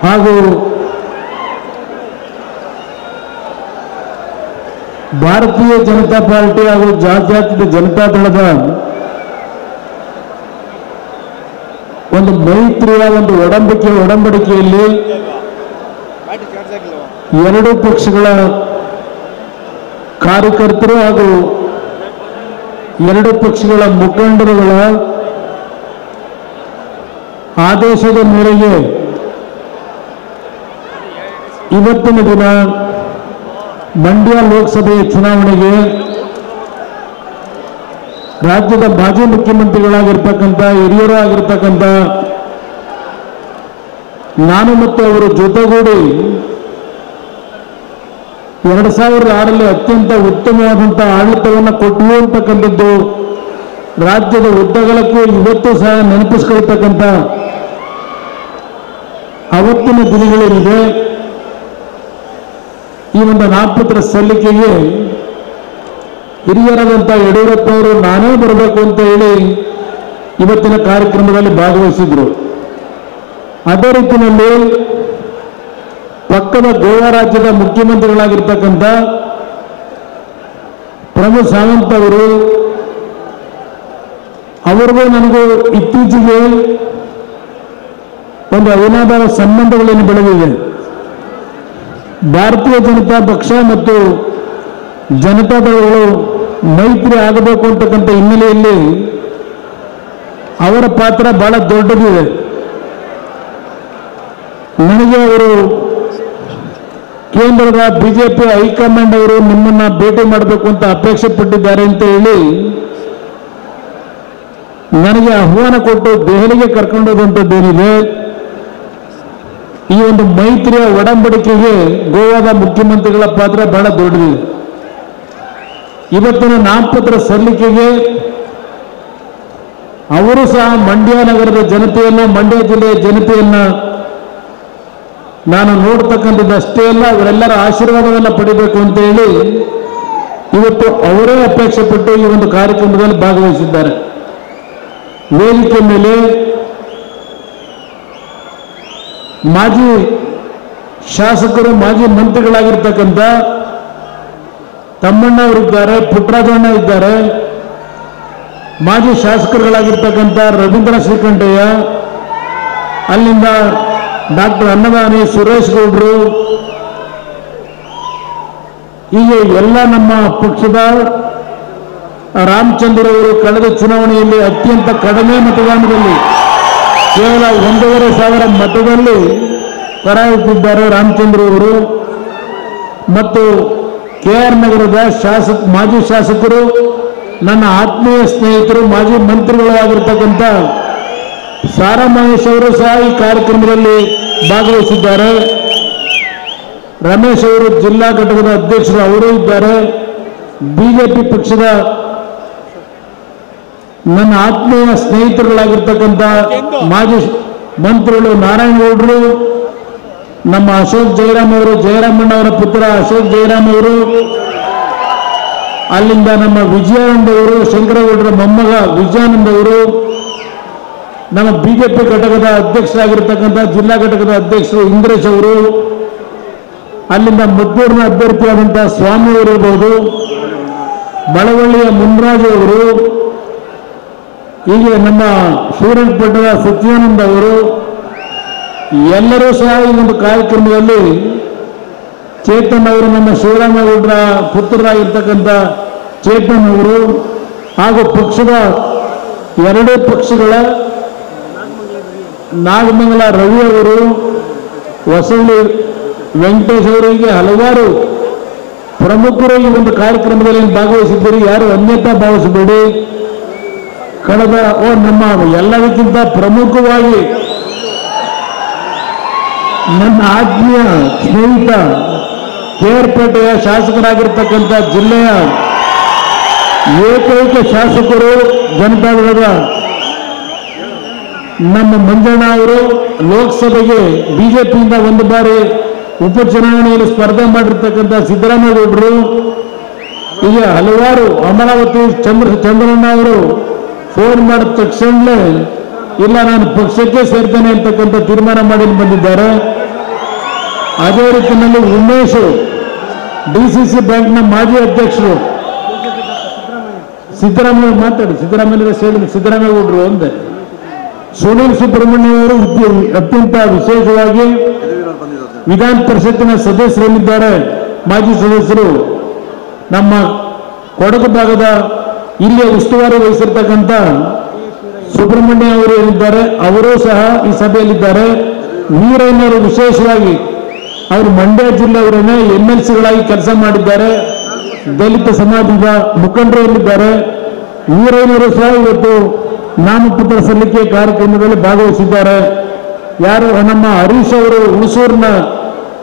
ಹಾಗೂ ಭಾರತೀಯ ಜನತಾ ಪಾರ್ಟಿ ಹಾಗೂ ಜಾತ್ಯತೀತ ಜನತಾ ದಳದ ಒಂದು ಮೈತ್ರಿಯ ಒಂದು ಒಡಂಬಡಿಕೆಯಲ್ಲಿ ಎರಡು ಪಕ್ಷಗಳ ಕಾರ್ಯಕರ್ತರು ಹಾಗೂ ಎರಡು ಪಕ್ಷಗಳ ಮುಖಂಡರುಗಳ ಆದೇಶದ ಮೇರೆಗೆ ಇವತ್ತಿನ ದಿನ ಮಂಡ್ಯ ಲೋಕಸಭೆಯ ಚುನಾವಣೆಗೆ ರಾಜ್ಯದ ಮಾಜಿ ಮುಖ್ಯಮಂತ್ರಿಗಳಾಗಿರ್ತಕ್ಕಂಥ ಹಿರಿಯರು ಆಗಿರ್ತಕ್ಕಂಥ ನಾನು ಮತ್ತು ಅವರು ಜೊತೆಗೂಡಿ 2006ರಲ್ಲಿ ಅತ್ಯಂತ ಉತ್ತಮವಾದಂಥ ಆಡಳಿತವನ್ನು ಕೊಟ್ಟರು ಅಂತಕ್ಕಂಥದ್ದು ರಾಜ್ಯದ ಉದ್ದಗಲಕ್ಕೂ ಇವತ್ತು ಸಹ ನೆನಪಿಸ್ಕೊಳ್ತಕ್ಕಂಥ ಅವತ್ತಿನ ದಿನಗಳೇನಿದೆ, ಈ ಒಂದು ನಾಮಪತ್ರ ಸಲ್ಲಿಕೆಗೆ ಹಿರಿಯರಾದಂಥ ಯಡಿಯೂರಪ್ಪ ಅವರು ನಾನೇ ಬರಬೇಕು ಅಂತ ಹೇಳಿ ಇವತ್ತಿನ ಕಾರ್ಯಕ್ರಮದಲ್ಲಿ ಭಾಗವಹಿಸಿದ್ರು. ಅದೇ ರೀತಿಯಲ್ಲಿ ಪಕ್ಕದ ಗೋವಾ ರಾಜ್ಯದ ಮುಖ್ಯಮಂತ್ರಿಗಳಾಗಿರ್ತಕ್ಕಂಥ ಪ್ರಮೋದ್ ಸಾವಂತ್ ಅವರಿಗೂ ನನಗೂ ಇತ್ತೀಚೆಗೆ ಒಂದು ಅವಿನಾಭಾವ ಸಂಬಂಧಗಳನ್ನು ಬೆಳೆದಿದೆ. ಭಾರತೀಯ ಜನತಾ ಪಕ್ಷ ಮತ್ತು ಜನತಾದಳಗಳು ಮೈತ್ರಿ ಆಗಬೇಕು ಅಂತಕ್ಕಂಥ ಹಿನ್ನೆಲೆಯಲ್ಲಿ ಅವರ ಪಾತ್ರ ಬಹಳ ದೊಡ್ಡದಿದೆ. ನನಗೆ ಅವರು ಕೇಂದ್ರದ ಬಿಜೆಪಿ ಹೈಕಮಾಂಡ್ ಅವರು ನಿಮ್ಮನ್ನ ಭೇಟಿ ಮಾಡಬೇಕು ಅಂತ ಅಪೇಕ್ಷೆ ಪಟ್ಟಿದ್ದಾರೆ ಅಂತ ಹೇಳಿ ನನಗೆ ಆಹ್ವಾನ ಕೊಟ್ಟು ದೆಹಲಿಗೆ ಕರ್ಕೊಂಡೋದಂಥದ್ದೇನಿದೆ, ಈ ಒಂದು ಮೈತ್ರಿಯ ಒಡಂಬಡಿಕೆಗೆ ಗೋವಾದ ಮುಖ್ಯಮಂತ್ರಿಗಳ ಪಾತ್ರ ಬಹಳ ದೊಡ್ಡದಿದೆ. ಇವತ್ತಿನ ನಾಮಪತ್ರ ಸಲ್ಲಿಕೆಗೆ ಅವರು ಸಹ ಮಂಡ್ಯ ನಗರದ ಜನತೆಯನ್ನ, ಮಂಡ್ಯ ಜಿಲ್ಲೆಯ ಜನತೆಯನ್ನ ನಾನು ನೋಡ್ತಕ್ಕಂಥದ್ದು ಅಷ್ಟೇ ಅಲ್ಲ, ಅವರೆಲ್ಲರ ಆಶೀರ್ವಾದವನ್ನು ಪಡಿಬೇಕು ಅಂತ ಹೇಳಿ ಇವತ್ತು ಅವರೇ ಅಪೇಕ್ಷೆ ಪಟ್ಟು ಈ ಒಂದು ಕಾರ್ಯಕ್ರಮದಲ್ಲಿ ಭಾಗವಹಿಸಿದ್ದಾರೆ. ವೇದಿಕೆ ಮೇಲೆ ಮಾಜಿ ಶಾಸಕರು, ಮಾಜಿ ಮಂತ್ರಿಗಳಾಗಿರ್ತಕ್ಕಂಥ ತಮ್ಮಣ್ಣ ಅವರಿದ್ದಾರೆ, ಪುಟ್ಟರಾಜಣ್ಣ ಇದ್ದಾರೆ, ಮಾಜಿ ಶಾಸಕರುಗಳಾಗಿರ್ತಕ್ಕಂಥ ರವೀಂದ್ರ ಶ್ರೀಕಂಠಯ್ಯ, ಅಲ್ಲಿಂದ ಡಾಕ್ಟರ್ ಅನ್ನದಾನಿ, ಸುರೇಶ್ ಗೌಡ್ರು, ಹೀಗೆ ಎಲ್ಲ ನಮ್ಮ ಪಕ್ಷದ ರಾಮಚಂದ್ರ ಅವರು ಕಳೆದ ಚುನಾವಣೆಯಲ್ಲಿ ಅತ್ಯಂತ ಕಡಿಮೆ ಮತದಾನದಲ್ಲಿ ಕೇವಲ 1,500 ಮತದಲ್ಲಿ ಪರಾಜಿತರಿದ್ದಾರೆ ರಾಮಚಂದ್ರ ಅವರು. ಮತ್ತು KR ನಗರದ ಮಾಜಿ ಶಾಸಕರು, ನನ್ನ ಆತ್ಮೀಯ ಸ್ನೇಹಿತರು, ಮಾಜಿ ಮಂತ್ರಿಗಳು ಆಗಿರ್ತಕ್ಕಂಥ ಸಾರಾ ಮಹೇಶ್ ಅವರು ಸಹ ಈ ಕಾರ್ಯಕ್ರಮದಲ್ಲಿ ಭಾಗವಹಿಸಿದ್ದಾರೆ. ರಮೇಶ್ ಅವರು ಜಿಲ್ಲಾ ಘಟಕದ ಅಧ್ಯಕ್ಷರು ಅವರೂ ಇದ್ದಾರೆ. ಬಿಜೆಪಿ ಪಕ್ಷದ ನನ್ನ ಆತ್ಮೀಯ ಸ್ನೇಹಿತರುಗಳಾಗಿರ್ತಕ್ಕಂಥ ಮಾಜಿ ಮಂತ್ರಿಗಳು ನಾರಾಯಣಗೌಡರು, ನಮ್ಮ ಅಶೋಕ್ ಜಯರಾಮ್ ಅವರು, ಜಯರಾಮಣ್ಣ ಅವರ ಪುತ್ರ ಅಶೋಕ್ ಜಯರಾಮ್ ಅವರು, ಅಲ್ಲಿಂದ ನಮ್ಮ ವಿಜಯಾನಂದ ಅವರು, ಶಂಕರಗೌಡರ ಮೊಮ್ಮಗ ವಿಜಯಾನಂದ ಅವರು, ನಮ್ಮ ಬಿಜೆಪಿ ಘಟಕದ ಅಧ್ಯಕ್ಷರಾಗಿರ್ತಕ್ಕಂಥ ಜಿಲ್ಲಾ ಘಟಕದ ಅಧ್ಯಕ್ಷರು ಇಂದ್ರೇಶ್ ಅವರು, ಅಲ್ಲಿಂದ ಮದ್ದೂರಿನ ಅಭ್ಯರ್ಥಿಯಾದಂತಹ ಸ್ವಾಮಿ ಅವರು ಇರಬಹುದು, ಬಳವಳ್ಳಿಯ ಮುನ್ರಾಜು ಅವರು, ಹೀಗೆ ನಮ್ಮ ಶ್ರೀರಂಗಪಟ್ಟಣದ ಸತ್ಯಾನಂದ ಅವರು, ಎಲ್ಲರೂ ಸಹ ಈ ಒಂದು ಕಾರ್ಯಕ್ರಮದಲ್ಲಿ ಚೇತನ್ ಅವರು, ನಮ್ಮ ಶಿವರಾಮೇಗೌಡರ ಪುತ್ರರಾಗಿರ್ತಕ್ಕಂಥ ಚೇತನ್ ಅವರು, ಹಾಗೂ ಪಕ್ಷದ ಎರಡೂ ಪಕ್ಷಗಳ ನಾಗಮಂಗಲ ರವಿ ಅವರು, ಹೊಸಳ್ಳಿ ವೆಂಕಟೇಶ್ ಅವರಿಗೆ ಹಲವಾರು ಪ್ರಮುಖರು ಈ ಒಂದು ಕಾರ್ಯಕ್ರಮದಲ್ಲಿ ಭಾಗವಹಿಸಿದ್ದೀರಿ. ಯಾರು ಅನ್ಯತಾ ಭಾವಿಸಬೇಡಿ. ಕಳೆದ ನಮ್ಮ ಎಲ್ಲದಕ್ಕಿಂತ ಪ್ರಮುಖವಾಗಿ ನನ್ನ ಆತ್ಮೀಯ ಸ್ನೇಹಿತ ಕೇರ್ಪೇಟೆಯ ಶಾಸಕರಾಗಿರ್ತಕ್ಕಂಥ ಜಿಲ್ಲೆಯ ಏಕೈಕ ಶಾಸಕರು ಜನತಾದಳದ ನಮ್ಮ ಮಂಜಣ್ಣ ಅವರು ಲೋಕಸಭೆಗೆ ಬಿಜೆಪಿಯಿಂದ ಒಂದು ಬಾರಿ ಉಪಚುನಾವಣೆಯಲ್ಲಿ ಸ್ಪರ್ಧೆ ಮಾಡಿರ್ತಕ್ಕಂಥ ಸಿದ್ದರಾಮೇಗೌಡರು ಈಗ ಹಲವಾರು ಅಮರಾವತಿ ಚಂದ್ರಣ್ಣ ಅವರು ಫೋನ್ ಮಾಡಿದ ತಕ್ಷಣಲೇ ಇಲ್ಲ ನಾನು ಪಕ್ಷಕ್ಕೆ ಸೇರ್ತೇನೆ ಅಂತಕ್ಕಂಥ ತೀರ್ಮಾನ ಮಾಡಿ ಬಂದಿದ್ದಾರೆ. ಅದೇ ರೀತಿಯಲ್ಲಿ ಉಮೇಶ್ DCC ಬ್ಯಾಂಕ್ನ ಮಾಜಿ ಅಧ್ಯಕ್ಷರು ಸಿದ್ದರಾಮೇಗೌಡರು ಒಂದೇ ಸುನೀಲ್ ಸುಬ್ರಹ್ಮಣ್ಯ ಅವರು ಅತ್ಯಂತ ವಿಶೇಷವಾಗಿ ವಿಧಾನ ಪರಿಷತ್ತಿನ ಸದಸ್ಯರೇನಿದ್ದಾರೆ ಮಾಜಿ ಸದಸ್ಯರು ನಮ್ಮ ಕೊಡಗು ಭಾಗದ ಇಲ್ಲಿಯ ಉಸ್ತುವಾರಿ ವಹಿಸಿರ್ತಕ್ಕಂಥ ಸುಬ್ರಹ್ಮಣ್ಯ ಅವರು ಏನಿದ್ದಾರೆ ಅವರೂ ಸಹ ಈ ಸಭೆಯಲ್ಲಿದ್ದಾರೆ. ವೀರಯ್ಯನವರು ವಿಶೇಷವಾಗಿ ಅವರು ಮಂಡ್ಯ ಜಿಲ್ಲೆಯವರನ್ನೇ MLCಗಳಾಗಿ ಕೆಲಸ ಮಾಡಿದ್ದಾರೆ. ದಲಿತ ಸಮಾಜದ ಮುಖಂಡರಲ್ಲಿದ್ದಾರೆ. ವೀರಯ್ಯನವರು ಸಹ ಇವತ್ತು ನಾಮಪತ್ರ ಸಲ್ಲಿಕೆ ಕಾರ್ಯಕ್ರಮದಲ್ಲಿ ಭಾಗವಹಿಸಿದ್ದಾರೆ. ಯಾರು ನಮ್ಮ ಹರೀಶ್ ಅವರು ಹುಣಸೂರಿನ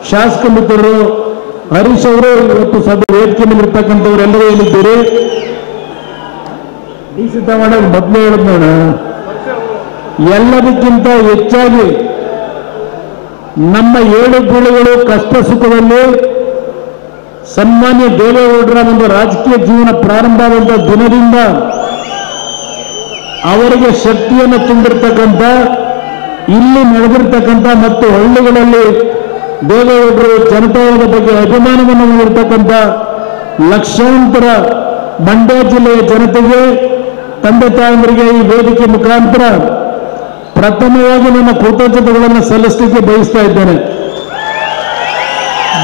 ಶಾಸಕ ಮಿತ್ರರು ಹರೀಶ್ ಅವರು ಇವತ್ತು ಸಭೆ ವೇದಿಕೆ ಮೇಲಿರ್ತಕ್ಕಂಥವರೆಲ್ಲರೂ ಏನಿದ್ದೀರಿ ಸಿದ್ಧಮಾಡ ಮೊದಲೇ ಹೇಳಿದ್ನೋಣ. ಎಲ್ಲದಕ್ಕಿಂತ ಹೆಚ್ಚಾಗಿ ನಮ್ಮ 7 ಪೀಳಿಗೆಗಳು ಕಷ್ಟ ಸುಖದಲ್ಲಿ ಸನ್ಮಾನ್ಯ ದೇವೇಗೌಡರ ಒಂದು ರಾಜಕೀಯ ಜೀವನ ಪ್ರಾರಂಭ ಆದಂಥ ದಿನದಿಂದ ಅವರಿಗೆ ಶಕ್ತಿಯನ್ನು ತುಂಬಿರ್ತಕ್ಕಂಥ ಇಲ್ಲಿ ನಡೆದಿರ್ತಕ್ಕಂಥ ಮತ್ತು ಹಳ್ಳಿಗಳಲ್ಲಿ ದೇವೇಗೌಡರು ಜನತಾವಾದ ಬಗ್ಗೆ ಅಭಿಮಾನವನ್ನು ಹೊಂದಿರತಕ್ಕಂಥ ಲಕ್ಷಾಂತರ ಮಂಡ್ಯ ಜಿಲ್ಲೆಯ ಜನತೆಗೆ ತಂದೆ ತಾಯಂದರಿಗೆ ಈ ವೇದಿಕೆ ಮುಖಾಂತರ ಪ್ರಥಮವಾಗಿ ನನ್ನ ಕೃತಜ್ಞತೆಗಳನ್ನು ಸಲ್ಲಿಸಲಿಕ್ಕೆ ಬಯಸ್ತಾ ಇದ್ದೇನೆ.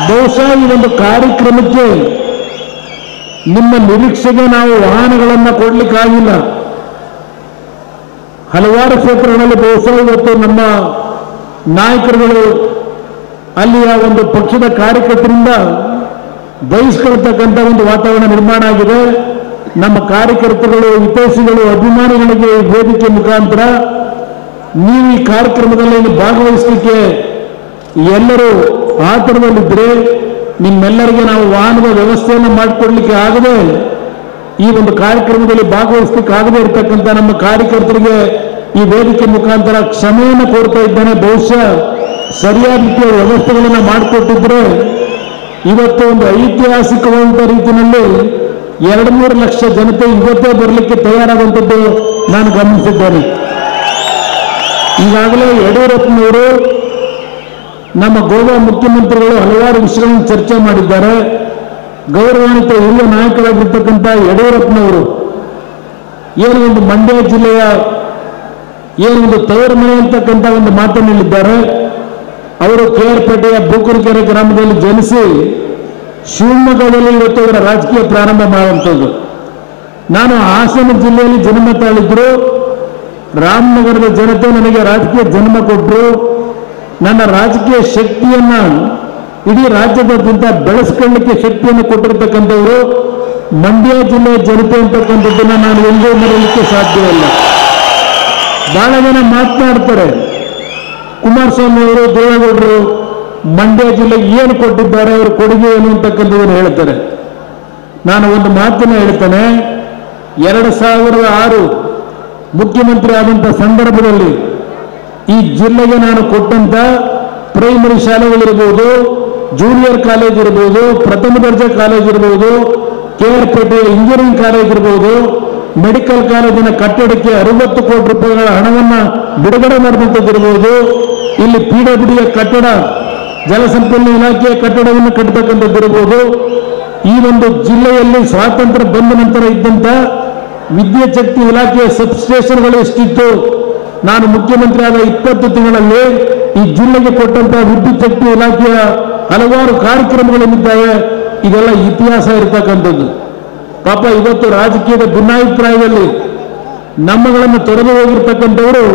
ಬಹುಶಃ ಈ ಒಂದು ಕಾರ್ಯಕ್ರಮಕ್ಕೆ ನಿಮ್ಮ ನಿರೀಕ್ಷೆಗೆ ನಾವು ವಾಹನಗಳನ್ನು ಕೊಡ್ಲಿಕ್ಕಾಗಿಲ್ಲ. ಹಲವಾರು ಕ್ಷೇತ್ರಗಳಲ್ಲಿ ಬಹುಶಃ ಇವತ್ತು ನಮ್ಮ ನಾಯಕರುಗಳು ಅಲ್ಲಿಯ ಒಂದು ಪಕ್ಷದ ಕಾರ್ಯಕರ್ತರಿಂದ ಬಹಿಷ್ಕರಿಸತಕ್ಕಂಥ ಒಂದು ವಾತಾವರಣ ನಿರ್ಮಾಣ ಆಗಿದೆ. ನಮ್ಮ ಕಾರ್ಯಕರ್ತರುಗಳು ಹಿತೈಷಿಗಳು ಅಭಿಮಾನಿಗಳಿಗೆ ಈ ವೇದಿಕೆ ಮುಖಾಂತರ ನೀವು ಈ ಕಾರ್ಯಕ್ರಮದಲ್ಲಿ ಭಾಗವಹಿಸಲಿಕ್ಕೆ ಎಲ್ಲರೂ ಆತರದಲ್ಲಿದ್ದರೆ ನಿಮ್ಮೆಲ್ಲರಿಗೆ ನಾವು ವಾಹನದ ವ್ಯವಸ್ಥೆಯನ್ನು ಮಾಡಿಕೊಡ್ಲಿಕ್ಕೆ ಆಗದೆ ಈ ಒಂದು ಕಾರ್ಯಕ್ರಮದಲ್ಲಿ ಭಾಗವಹಿಸಲಿಕ್ಕೆ ಆಗದೆ ಇರತಕ್ಕಂಥ ನಮ್ಮ ಕಾರ್ಯಕರ್ತರಿಗೆ ಈ ವೇದಿಕೆ ಮುಖಾಂತರ ಕ್ಷಮೆಯನ್ನು ಕೋರ್ತಾ ಇದ್ದೇನೆ. ಬಹುಶಃ ಸರಿಯಾದ ರೀತಿಯ ವ್ಯವಸ್ಥೆಗಳನ್ನು ಮಾಡಿಕೊಟ್ಟಿದ್ರೆ ಇವತ್ತು ಒಂದು ಐತಿಹಾಸಿಕವಾದ ರೀತಿಯಲ್ಲಿ 2-3 ಲಕ್ಷ ಜನತೆ ಇವತ್ತೇ ಬರಲಿಕ್ಕೆ ತಯಾರಾದಂಥದ್ದು ನಾನು ಗಮನಿಸಿದ್ದೇನೆ. ಈಗಾಗಲೇ ಯಡಿಯೂರಪ್ಪನವರು ನಮ್ಮ ಗೋವಾ ಮುಖ್ಯಮಂತ್ರಿಗಳು ಹಲವಾರು ವಿಷಯಗಳನ್ನು ಚರ್ಚೆ ಮಾಡಿದ್ದಾರೆ. ಗೌರವಾನ್ವಿತ ಹಿರಿಯ ನಾಯಕರಾಗಿರ್ತಕ್ಕಂಥ ಯಡಿಯೂರಪ್ಪನವರು ಏನು ಒಂದು ಮಂಡ್ಯ ಜಿಲ್ಲೆಯ ಏನೊಂದು ತವರು ಮನೆ ಅಂತಕ್ಕಂಥ ಒಂದು ಮಾತನ್ನು ಹೇಳಿದ್ದಾರೆ. ಅವರು KR-ಪೇಟೆಯ ಬೂಕುರಕೆರೆ ಗ್ರಾಮದಲ್ಲಿ ಜನಿಸಿ ಶಿವಮೊಗ್ಗದಲ್ಲಿ ಇವತ್ತು ಅವರ ರಾಜಕೀಯ ಪ್ರಾರಂಭ ಮಾಡುವಂಥದ್ದು. ನಾನು ಹಾಸನ ಜಿಲ್ಲೆಯಲ್ಲಿ ಜನ್ಮ ತಾಳಿದ್ರು. ರಾಮನಗರದ ಜನತೆ ನನಗೆ ರಾಜಕೀಯ ಜನ್ಮ ಕೊಟ್ಟರು. ನನ್ನ ರಾಜಕೀಯ ಶಕ್ತಿಯನ್ನ ಇಡೀ ರಾಜ್ಯದಾದ್ಯಂತ ಬೆಳೆಸ್ಕೊಳ್ಳಿಕ್ಕೆ ಶಕ್ತಿಯನ್ನು ಕೊಟ್ಟಿರ್ತಕ್ಕಂಥವರು ಮಂಡ್ಯ ಜಿಲ್ಲೆಯ ಜನತೆ ಅಂತಕ್ಕಂಥದ್ದನ್ನು ನಾನು ಎಂದೂ ಮರೆಯಲಿಕ್ಕೆ ಸಾಧ್ಯವಿಲ್ಲ. ಬಹಳ ಜನ ಮಾತನಾಡ್ತಾರೆ, ಕುಮಾರಸ್ವಾಮಿ ಅವರು ದೇವೇಗೌಡರು ಮಂಡ್ಯ ಜಿಲ್ಲೆಗೆ ಏನು ಕೊಟ್ಟಿದ್ದಾರೆ, ಅವರು ಕೊಡುಗೆ ಏನು ಅಂತಕ್ಕಂಥದ್ದನ್ನು ಹೇಳ್ತಾರೆ. ನಾನು ಒಂದು ಮಾತನ್ನು ಹೇಳ್ತೇನೆ. 2006 ಮುಖ್ಯಮಂತ್ರಿ ಆದಂಥ ಸಂದರ್ಭದಲ್ಲಿ ಈ ಜಿಲ್ಲೆಗೆ ನಾನು ಕೊಟ್ಟಂತ ಪ್ರೈಮರಿ ಶಾಲೆಗಳಿರ್ಬೋದು, ಜೂನಿಯರ್ ಕಾಲೇಜ್ ಇರ್ಬೋದು, ಪ್ರಥಮ ದರ್ಜೆ ಕಾಲೇಜ್ ಇರ್ಬೋದು, KR-ಪೇಟೆಯ ಇಂಜಿನಿಯರಿಂಗ್ ಕಾಲೇಜ್ ಇರ್ಬೋದು, ಮೆಡಿಕಲ್ ಕಾಲೇಜಿನ ಕಟ್ಟಡಕ್ಕೆ 60 ಕೋಟಿ ರೂಪಾಯಿಗಳ ಹಣವನ್ನು ಬಿಡುಗಡೆ ಮಾಡಿದಂಥದ್ದಿರ್ಬೋದು, ಇಲ್ಲಿ PWD ಕಟ್ಟಡ ಜಲಸಂಪನ್ಮೂಲ ಇಲಾಖೆಯ ಕಟ್ಟಡವನ್ನು ಕಟ್ಟತಕ್ಕಂಥದ್ದಿರ್ಬೋದು, ಈ ಒಂದು ಜಿಲ್ಲೆಯಲ್ಲಿ ಸ್ವಾತಂತ್ರ್ಯ ಬಂದ ನಂತರ ಇದ್ದಂಥ ವಿದ್ಯುತ್ ಶಕ್ತಿ ಇಲಾಖೆಯ ಸಬ್ಸ್ಟೇಷನ್ಗಳು ಎಷ್ಟಿತ್ತು, ನಾನು ಮುಖ್ಯಮಂತ್ರಿ ಆದ 20 ತಿಂಗಳಲ್ಲಿ ಈ ಜಿಲ್ಲೆಗೆ ಕೊಟ್ಟಂತಹ ವಿದ್ಯುತ್ ಶಕ್ತಿ ಇಲಾಖೆಯ ಹಲವಾರು ಕಾರ್ಯಕ್ರಮಗಳೇನಿದ್ದಾವೆ ಇದೆಲ್ಲ ಇತಿಹಾಸ ಇರತಕ್ಕಂಥದ್ದು. ಪಾಪ ಇವತ್ತು ರಾಜಕೀಯದ ಭಿನ್ನಾಭಿಪ್ರಾಯದಲ್ಲಿ ನಮ್ಮಗಳನ್ನು ತೊರೆದು ಹೋಗಿರ್ತಕ್ಕಂಥವರು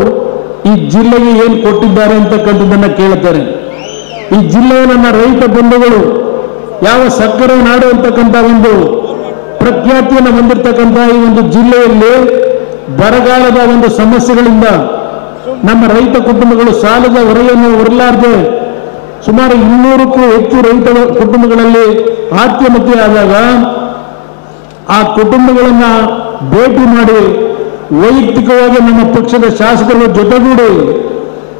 ಈ ಜಿಲ್ಲೆಗೆ ಏನು ಕೊಟ್ಟಿದ್ದಾರೆ ಅಂತಕ್ಕಂಥದ್ದನ್ನ ಕೇಳ್ತಾರೆ. ಈ ಜಿಲ್ಲೆಯ ನನ್ನ ರೈತ ಬಂಧುಗಳು ಯಾವ ಸಕ್ಕರೆ ನಾಡು ಅಂತಕ್ಕಂಥ ಒಂದು ಪ್ರಖ್ಯಾತಿಯನ್ನು ಹೊಂದಿರತಕ್ಕಂಥ ಈ ಒಂದು ಜಿಲ್ಲೆಯಲ್ಲಿ ಬರಗಾಲದ ಒಂದು ಸಮಸ್ಯೆಗಳಿಂದ ನಮ್ಮ ರೈತ ಕುಟುಂಬಗಳು ಸಾಲದ ಹೊರೆಯನ್ನು ಹೊರಲಾರದೆ ಸುಮಾರು 200ಕ್ಕೂ ಹೆಚ್ಚು ರೈತ ಕುಟುಂಬಗಳಲ್ಲಿ ಆತ್ಮಹತ್ಯೆ ಆದಾಗ ಆ ಕುಟುಂಬಗಳನ್ನ ಭೇಟಿ ಮಾಡಿ ವೈಯಕ್ತಿಕವಾಗಿ ನಮ್ಮ ಪಕ್ಷದ ಶಾಸಕರ ಜೊತೆಗೂಡಿ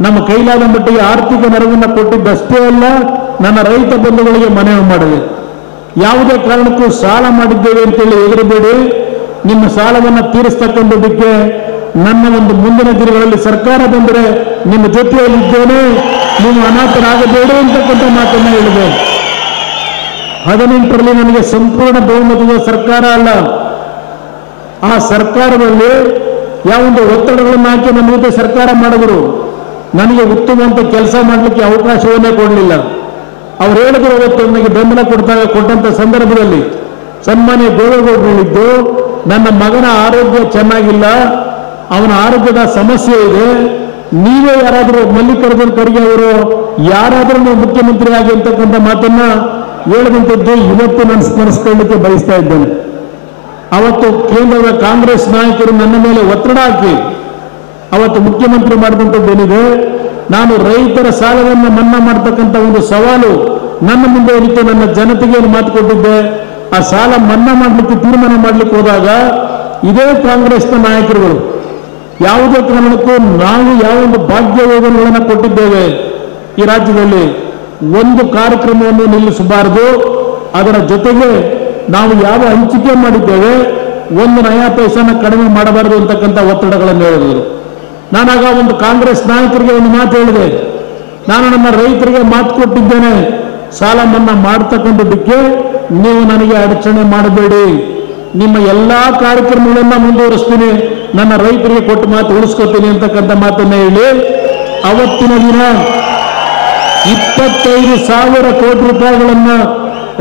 ನಮ್ಮ ಕೈಲಾದ ಮಟ್ಟಿಗೆ ಆರ್ಥಿಕ ನೆರವನ್ನು ಕೊಟ್ಟಿದ್ದಷ್ಟೇ ಅಲ್ಲ, ನನ್ನ ರೈತ ಬಂಧುಗಳಿಗೆ ಮನವಿ ಮಾಡಿದೆ. ಯಾವುದೇ ಕಾರಣಕ್ಕೂ ಸಾಲ ಮಾಡಿದ್ದೇವೆ ಅಂತೇಳಿ ಹೆದರಬೇಡಿ. ನಿಮ್ಮ ಸಾಲವನ್ನು ತೀರಿಸ್ತಕ್ಕಂಥದ್ದಕ್ಕೆ ನನ್ನ ಒಂದು ಮುಂದಿನ ದಿನಗಳಲ್ಲಿ ಸರ್ಕಾರ ಬಂದರೆ ನಿಮ್ಮ ಜೊತೆಯಲ್ಲಿದ್ದೇನೆ, ನೀವು ಅನಾಥರಾಗಬೇಡಿ ಅಂತಕ್ಕಂಥ ಮಾತನ್ನು ಹೇಳಿದೆ. 18ರಲ್ಲಿ ನನಗೆ ಸಂಪೂರ್ಣ ಬಹುಮತದ ಸರ್ಕಾರ ಅಲ್ಲ, ಆ ಸರ್ಕಾರದಲ್ಲಿ ಯಾವೊಂದು ಒತ್ತಡಗಳನ್ನು ಹಾಕಿ ನಮ್ಮ ಜೊತೆ ಸರ್ಕಾರ ಮಾಡಿದ್ರು. ನನಗೆ ಉತ್ತಮವಂತ ಕೆಲಸ ಮಾಡಲಿಕ್ಕೆ ಅವಕಾಶವನ್ನೇ ಕೊಡಲಿಲ್ಲ. ಅವ್ರು ಹೇಳಿದ್ರು ಅವತ್ತು ನನಗೆ ಬೆಂಬಲ ಕೊಟ್ಟಂತ ಸಂದರ್ಭದಲ್ಲಿ ಸನ್ಮಾನ್ಯ ದೇವೇಗೌಡರು ಹೇಳಿದ್ದು, ನನ್ನ ಮಗನ ಆರೋಗ್ಯ ಚೆನ್ನಾಗಿಲ್ಲ, ಅವನ ಆರೋಗ್ಯದ ಸಮಸ್ಯೆ ಇದೆ, ನೀವೇ ಯಾರಾದರೂ ಮಲ್ಲಿಕಾರ್ಜುನ ಖರ್ಗೆ ಅವರು ಯಾರಾದರೂ ನೀವು ಮುಖ್ಯಮಂತ್ರಿ ಆಗಿ ಅಂತಕ್ಕಂಥ ಮಾತನ್ನ ಹೇಳಿದಂಥದ್ದು ಇವತ್ತು ನಾನು ಸ್ಮರಿಸಿಕೊಳ್ಳಲಿಕ್ಕೆ ಬಯಸ್ತಾ ಇದ್ದೇನೆ. ಅವತ್ತು ಕೇಂದ್ರದ ಕಾಂಗ್ರೆಸ್ ನಾಯಕರು ನನ್ನ ಮೇಲೆ ಒತ್ತಡ ಹಾಕಿ ಅವತ್ತು ಮುಖ್ಯಮಂತ್ರಿ ಮಾಡಿದಂಥದ್ದೇನಿದೆ, ನಾನು ರೈತರ ಸಾಲವನ್ನು ಮನ್ನಾ ಮಾಡತಕ್ಕಂಥ ಒಂದು ಸವಾಲು ನನ್ನ ಮುಂದೆ ಇತ್ತು. ನನ್ನ ಜನತೆಗೆ ಮಾತು ಕೊಟ್ಟಿದ್ದೆ. ಆ ಸಾಲ ಮನ್ನಾ ಮಾಡಲಿಕ್ಕೆ ತೀರ್ಮಾನ ಮಾಡಲಿಕ್ಕೆ ಹೋದಾಗ ಇದೇ ಕಾಂಗ್ರೆಸ್ನ ನಾಯಕರುಗಳು ಯಾವುದೇ ಕಾರಣಕ್ಕೂ ನಾವು ಯಾವೊಂದು ಭಾಗ್ಯ ಯೋಜನೆಗಳನ್ನು ಕೊಟ್ಟಿದ್ದೇವೆ ಈ ರಾಜ್ಯದಲ್ಲಿ, ಒಂದು ಕಾರ್ಯಕ್ರಮವನ್ನು ನಿಲ್ಲಿಸಬಾರದು, ಅದರ ಜೊತೆಗೆ ನಾವು ಯಾವ ಹಂಚಿಕೆ ಮಾಡಿದ್ದೇವೆ ಒಂದು ನಯಾ ಪೈಸನ ಕಡಿಮೆ ಮಾಡಬಾರದು ಅಂತಕ್ಕಂಥ ಒತ್ತಡಗಳನ್ನು ಹೇಳಿದರು. ನಾನಾಗ ಒಂದು ಕಾಂಗ್ರೆಸ್ ನಾಯಕರಿಗೆ ಒಂದು ಮಾತು ಹೇಳಿದೆ, ನಾನು ನನ್ನ ರೈತರಿಗೆ ಮಾತು ಕೊಟ್ಟಿದ್ದೇನೆ, ಸಾಲ ಮನ್ನಾ ಮಾಡ್ತಕ್ಕಂಥದ್ದಕ್ಕೆ ನೀವು ನನಗೆ ಅಡಚಣೆ ಮಾಡಬೇಡಿ, ನಿಮ್ಮ ಎಲ್ಲಾ ಕಾರ್ಯಕ್ರಮಗಳನ್ನ ಮುಂದುವರಿಸ್ತೀನಿ, ನನ್ನ ರೈತರಿಗೆ ಕೊಟ್ಟು ಮಾತು ಉಳಿಸ್ಕೊತೀನಿ ಅಂತಕ್ಕಂಥ ಮಾತನ್ನ ಹೇಳಿ ಅವತ್ತಿನ ದಿನ 25,000 ಕೋಟಿ ರೂಪಾಯಿಗಳನ್ನ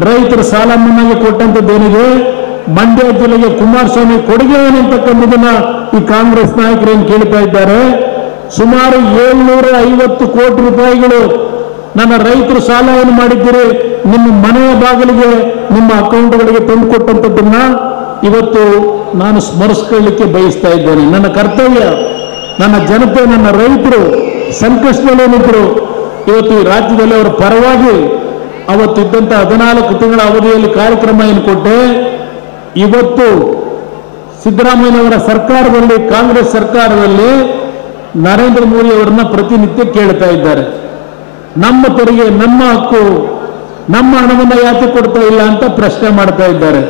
ರೈತರ ಸಾಲ ಮನ್ನಾಗೆ ಕೊಟ್ಟಂತದ್ದೇನಿದೆ, ಮಂಡ್ಯ ಜಿಲ್ಲೆಗೆ ಕುಮಾರಸ್ವಾಮಿ ಕೊಡುಗೆ ಏನಂತಕ್ಕಂಥದನ್ನ ಈ ಕಾಂಗ್ರೆಸ್ ನಾಯಕರೇನು ಕೇಳ್ತಾ ಇದ್ದಾರೆ. ಸುಮಾರು 750 ಕೋಟಿ ರೂಪಾಯಿಗಳು ನನ್ನ ರೈತರು ಸಾಲ ಏನು ಮಾಡಿದ್ದೀರಿ ನಿಮ್ಮ ಮನೆಯ ಬಾಗಿಲಿಗೆ ನಿಮ್ಮ ಅಕೌಂಟ್ಗಳಿಗೆ ತಂದು ಕೊಟ್ಟಂಥದ್ದನ್ನ ಇವತ್ತು ನಾನು ಸ್ಮರಿಸಿಕೊಳ್ಳಲಿಕ್ಕೆ ಬಯಸ್ತಾ ಇದ್ದೇನೆ. ನನ್ನ ಕರ್ತವ್ಯ, ನನ್ನ ಜನತೆ, ನನ್ನ ರೈತರು ಸಂಕಷ್ಟದಲ್ಲೇನಿದ್ರು ಇವತ್ತು ಈ ರಾಜ್ಯದಲ್ಲಿ ಅವರ ಪರವಾಗಿ ಅವತ್ತಿದ್ದಂಥ 14 ತಿಂಗಳ ಅವಧಿಯಲ್ಲಿ ಕಾರ್ಯಕ್ರಮ ಏನು ಕೊಟ್ಟೆ. ಇವತ್ತು ಸಿದ್ದರಾಮಯ್ಯನವರ ಸರ್ಕಾರದಲ್ಲಿ, ಕಾಂಗ್ರೆಸ್ ಸರ್ಕಾರದಲ್ಲಿ ನರೇಂದ್ರ ಮೋದಿ ಅವರನ್ನ ಪ್ರತಿನಿತ್ಯ ಕೇಳ್ತಾ ಇದ್ದಾರೆ, ನಮ್ಮ ತೆರಿಗೆ, ನಮ್ಮ ಹಕ್ಕು, ನಮ್ಮ ಹಣವನ್ನು ಯಾಕೆ ಕೊಡ್ತಾ ಇಲ್ಲ ಅಂತ ಪ್ರಶ್ನೆ ಮಾಡ್ತಾ ಇದ್ದಾರೆ.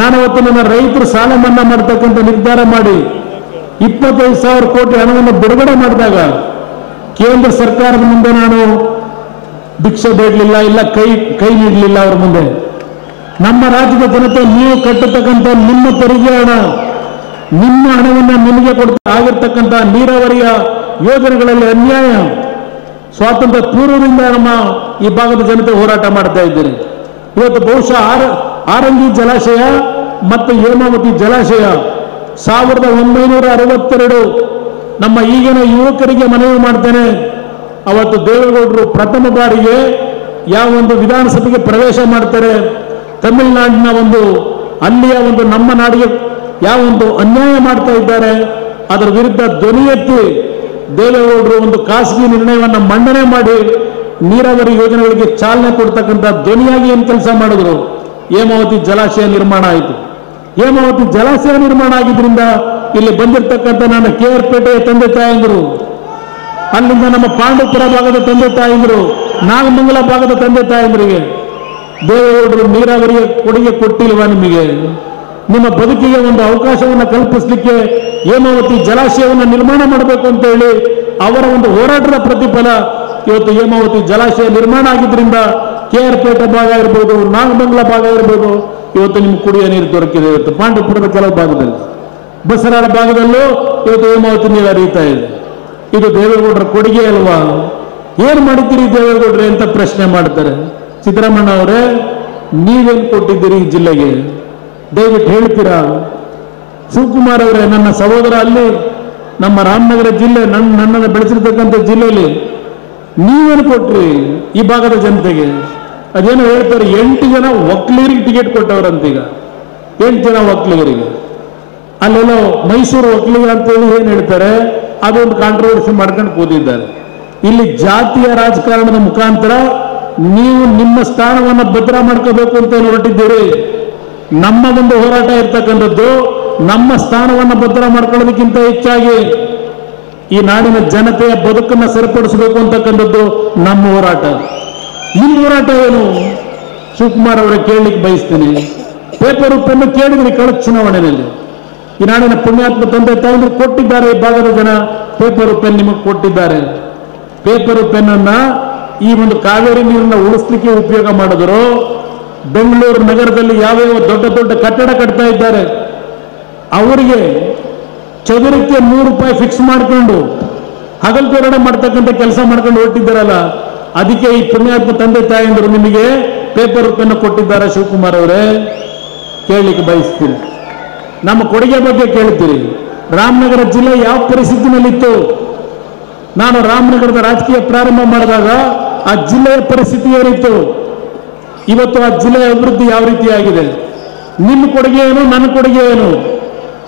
ನಾನು ಅವತ್ತು ನನ್ನ ರೈತರು ಸಾಲ ಮನ್ನಾ ಮಾಡತಕ್ಕಂಥ ನಿರ್ಧಾರ ಮಾಡಿ 25,000 ಕೋಟಿ ಹಣವನ್ನು ಬಿಡುಗಡೆ ಮಾಡಿದಾಗ ಕೇಂದ್ರ ಸರ್ಕಾರದ ಮುಂದೆ ನಾನು ಭಿಕ್ಷೆ ಬೇಡಲಿಲ್ಲ, ಇಲ್ಲ ಕೈ ನೀಡಲಿಲ್ಲ ಅವರ ಮುಂದೆ. ನಮ್ಮ ರಾಜ್ಯದ ಜನತೆ ನೀವು ಕಟ್ಟತಕ್ಕಂಥ ನಿಮ್ಮ ತೆರಿಗೆ ಹಣ, ನಿಮ್ಮ ಹಣವನ್ನು ನಿಮಗೆ ಕೊಡ್ತಾ ಆಗಿರ್ತಕ್ಕಂಥ ನೀರಾವರಿಯ ಯೋಜನೆಗಳಲ್ಲಿ ಅನ್ಯಾಯ ಸ್ವಾತಂತ್ರ್ಯ ಪೂರ್ವದಿಂದ ನಮ್ಮ ಈ ಭಾಗದ ಜನತೆ ಹೋರಾಟ ಮಾಡ್ತಾ ಇದ್ದೀರಿ. ಇವತ್ತು ಬಹುಶಃ ಆರಂಗಿ ಜಲಾಶಯ ಮತ್ತು ಹೇಮಾವತಿ ಜಲಾಶಯ 1962 ನಮ್ಮ ಈಗಿನ ಯುವಕರಿಗೆ ಮನವಿ ಮಾಡ್ತೇನೆ. ಅವತ್ತು ದೇವೇಗೌಡರು ಪ್ರಥಮ ಬಾರಿಗೆ ಯಾವ ಒಂದು ವಿಧಾನಸಭೆಗೆ ಪ್ರವೇಶ ಮಾಡ್ತಾರೆ, ತಮಿಳುನಾಡಿನ ಅಲ್ಲಿಯ ನಮ್ಮ ನಾಡಿಗೆ ಯಾವ ಒಂದು ಅನ್ಯಾಯ ಮಾಡ್ತಾ ಇದ್ದಾರೆ ಅದರ ವಿರುದ್ಧ ಧ್ವನಿ ಎತ್ತಿ ದೇವೇಗೌಡರು ಒಂದು ಖಾಸಗಿ ನಿರ್ಣಯವನ್ನು ಮಂಡನೆ ಮಾಡಿ ನೀರಾವರಿ ಯೋಜನೆಗಳಿಗೆ ಚಾಲನೆ ಕೊಡ್ತಕ್ಕಂಥ ಧ್ವನಿಯಾಗಿ ಏನು ಕೆಲಸ ಮಾಡಿದ್ರು. ಹೇಮಾವತಿ ಜಲಾಶಯ ನಿರ್ಮಾಣ ಆಯಿತು. ಹೇಮಾವತಿ ಜಲಾಶಯ ನಿರ್ಮಾಣ ಆಗಿದ್ರಿಂದ ಇಲ್ಲಿ ಬಂದಿರತಕ್ಕಂಥ ನನ್ನ KR ಪೇಟೆಯ ತಂದೆ ತಾಯಂದಿರು, ಅಲ್ಲಿಂದ ನಮ್ಮ ಪಾಂಡವಪುರ ಭಾಗದ ತಂದೆ ತಾಯಂದಿರು, ನಾಗಮಂಗಲ ಭಾಗದ ತಂದೆ ತಾಯಂದಿರಿಗೆ ದೇವೇಗೌಡರು ನೀರಾವರಿಯ ಕೊಡುಗೆ ಕೊಟ್ಟಿಲ್ವಾ? ನಿಮ್ಮ ಬದುಕಿಗೆ ಒಂದು ಅವಕಾಶವನ್ನು ಕಲ್ಪಿಸಲಿಕ್ಕೆ ಹೇಮಾವತಿ ಜಲಾಶಯವನ್ನು ನಿರ್ಮಾಣ ಮಾಡಬೇಕು ಅಂತ ಹೇಳಿ ಅವರ ಒಂದು ಹೋರಾಟದ ಪ್ರತಿಫಲ ಇವತ್ತು ಹೇಮಾವತಿ ಜಲಾಶಯ ನಿರ್ಮಾಣ ಆಗಿದ್ರಿಂದ KR ಪೇಟೆ ಭಾಗ ಇರ್ಬೋದು, ನಾಗಮಂಗಲ ಭಾಗ ಇರ್ಬೋದು, ಇವತ್ತು ನಿಮ್ಗೆ ಕುಡಿಯೋ ನೀರು ದೊರಕಿದೆ. ಇವತ್ತು ಪಾಂಡವಪುರದ ಕೆಲವು ಭಾಗದಲ್ಲಿ, ಬಸರಾಳ ಭಾಗದಲ್ಲೂ ಇವತ್ತು ಹೇಮಾವತಿ ನೀರು ಹರಿಯುತ್ತಾ ಇದೆ. ಇದು ದೇವೇಗೌಡರ ಕೊಡುಗೆ ಅಲ್ವಾ? ಏನ್ ಮಾಡಿದ್ದೀರಿ ದೇವೇಗೌಡ್ರೆ ಅಂತ ಪ್ರಶ್ನೆ ಮಾಡ್ತಾರೆ. ಸಿದ್ದರಾಮಣ್ಣ ಅವರೇ, ನೀವೇನು ಕೊಟ್ಟಿದ್ದೀರಿ ಈ ಜಿಲ್ಲೆಗೆ ದಯವಿಟ್ಟು ಹೇಳ್ತೀರಾ? ಶಿವಕುಮಾರ್ ಅವರೇ, ನನ್ನ ಸಹೋದರ ಅಲ್ಲಿ ನಮ್ಮ ರಾಮನಗರ ಜಿಲ್ಲೆ, ನನ್ನನ್ನು ಬೆಳೆಸಿರ್ತಕ್ಕಂಥ ಜಿಲ್ಲೆಯಲ್ಲಿ ನೀವೇನು ಕೊಟ್ರಿ ಈ ಭಾಗದ ಜನತೆಗೆ? ಅದೇನೋ ಹೇಳ್ತಾರೆ, 8 ಜನ ಒಕ್ಕಲಿಗರಿಗೆ ಟಿಕೆಟ್ ಕೊಟ್ಟವರಂತೀಗ, 8 ಜನ ಒಕ್ಕಲಿಗರಿಗೆ. ಅಲ್ಲೆಲ್ಲೋ ಮೈಸೂರು ಒಕ್ಕಲಿಗ ಅಂತೇಳಿ ಏನ್ ಹೇಳ್ತಾರೆ, ಅದೊಂದು ಕಾಂಟ್ರವರ್ಸಿ ಮಾಡ್ಕೊಂಡು ಕೂತಿದ್ದಾರೆ. ಇಲ್ಲಿ ಜಾತಿಯ ರಾಜಕಾರಣದ ಮುಖಾಂತರ ನೀವು ನಿಮ್ಮ ಸ್ಥಾನವನ್ನು ಭದ್ರ ಮಾಡ್ಕೋಬೇಕು ಅಂತ ಹೊರಟಿದ್ದೀರಿ. ನಮ್ಮ ಒಂದು ಹೋರಾಟ ಇರ್ತಕ್ಕಂಥದ್ದು ನಮ್ಮ ಸ್ಥಾನವನ್ನು ಭದ್ರ ಮಾಡ್ಕೊಳ್ಳೋದಕ್ಕಿಂತ ಹೆಚ್ಚಾಗಿ ಈ ನಾಡಿನ ಜನತೆಯ ಬದುಕನ್ನು ಸರಿಪಡಿಸಬೇಕು ಅಂತಕ್ಕಂಥದ್ದು ನಮ್ಮ ಹೋರಾಟ. ನಿಮ್ಮ ಹೋರಾಟ ಏನು ಶಿವಕುಮಾರ್ ಅವರೇ ಕೇಳಲಿಕ್ಕೆ ಬಯಸ್ತೀನಿ. ಪೇಪರ್ ಪೆನ್ನು ಕೇಳಿದ್ರಿ ಕಳೆದ ಚುನಾವಣೆಯಲ್ಲಿ. ಈ ನಾಡಿನ ಪುಣ್ಯಾತ್ಮ ತಂದೆ ತಾಯಿಗಳು ಕೊಟ್ಟಿದ್ದಾರೆ, ಈ ಭಾಗದ ಜನ ಪೇಪರ್ ಪೆನ್ ನಿಮಗೆ ಕೊಟ್ಟಿದ್ದಾರೆ. ಪೇಪರ್ ಪೆನ್ನನ್ನ ಈ ಒಂದು ಕಾವೇರಿ ನೀರನ್ನ ಉಳಿಸ್ಲಿಕ್ಕೆ ಉಪಯೋಗ ಮಾಡಿದ್ರು. ಬೆಂಗಳೂರು ನಗರದಲ್ಲಿ ಯಾವ್ಯಾವ ದೊಡ್ಡ ದೊಡ್ಡ ಕಟ್ಟಡ ಕಟ್ತಾ ಇದ್ದಾರೆ, ಅವರಿಗೆ ಚದುರಕ್ಕೆ 100 ರೂಪಾಯಿ ಫಿಕ್ಸ್ ಮಾಡ್ಕೊಂಡು ಹಗಲ್ತೋರಣ ಮಾಡ್ತಕ್ಕಂಥ ಕೆಲಸ ಮಾಡ್ಕೊಂಡು ಹೊರಟಿದ್ದಾರಲ್ಲ, ಅದಕ್ಕೆ ಈ ಪುಣ್ಯಾತ್ಮ ತಂದೆ ತಾಯಿಯಂದರು ನಿಮಗೆ ಪೇಪರ್ ಪೆನ್ನು ಕೊಟ್ಟಿದ್ದಾರೆ. ಶಿವಕುಮಾರ್ ಅವರೇ ಕೇಳಲಿಕ್ಕೆ ಬಯಸ್ತೀನಿ. ನಮ್ಮ ಕೊಡುಗೆ ಬಗ್ಗೆ ಕೇಳ್ತೀರಿ. ರಾಮನಗರ ಜಿಲ್ಲೆ ಯಾವ ಪರಿಸ್ಥಿತಿನಲ್ಲಿತ್ತು? ನಾನು ರಾಮನಗರದ ರಾಜಕೀಯ ಪ್ರಾರಂಭ ಮಾಡಿದಾಗ ಆ ಜಿಲ್ಲೆಯ ಪರಿಸ್ಥಿತಿ ಏನಿತ್ತು, ಇವತ್ತು ಆ ಜಿಲ್ಲೆಯ ಅಭಿವೃದ್ಧಿ ಯಾವ ರೀತಿಯಾಗಿದೆ? ನಿಮ್ಮ ಕೊಡುಗೆ ಏನು, ನನ್ನ ಕೊಡುಗೆ ಏನು?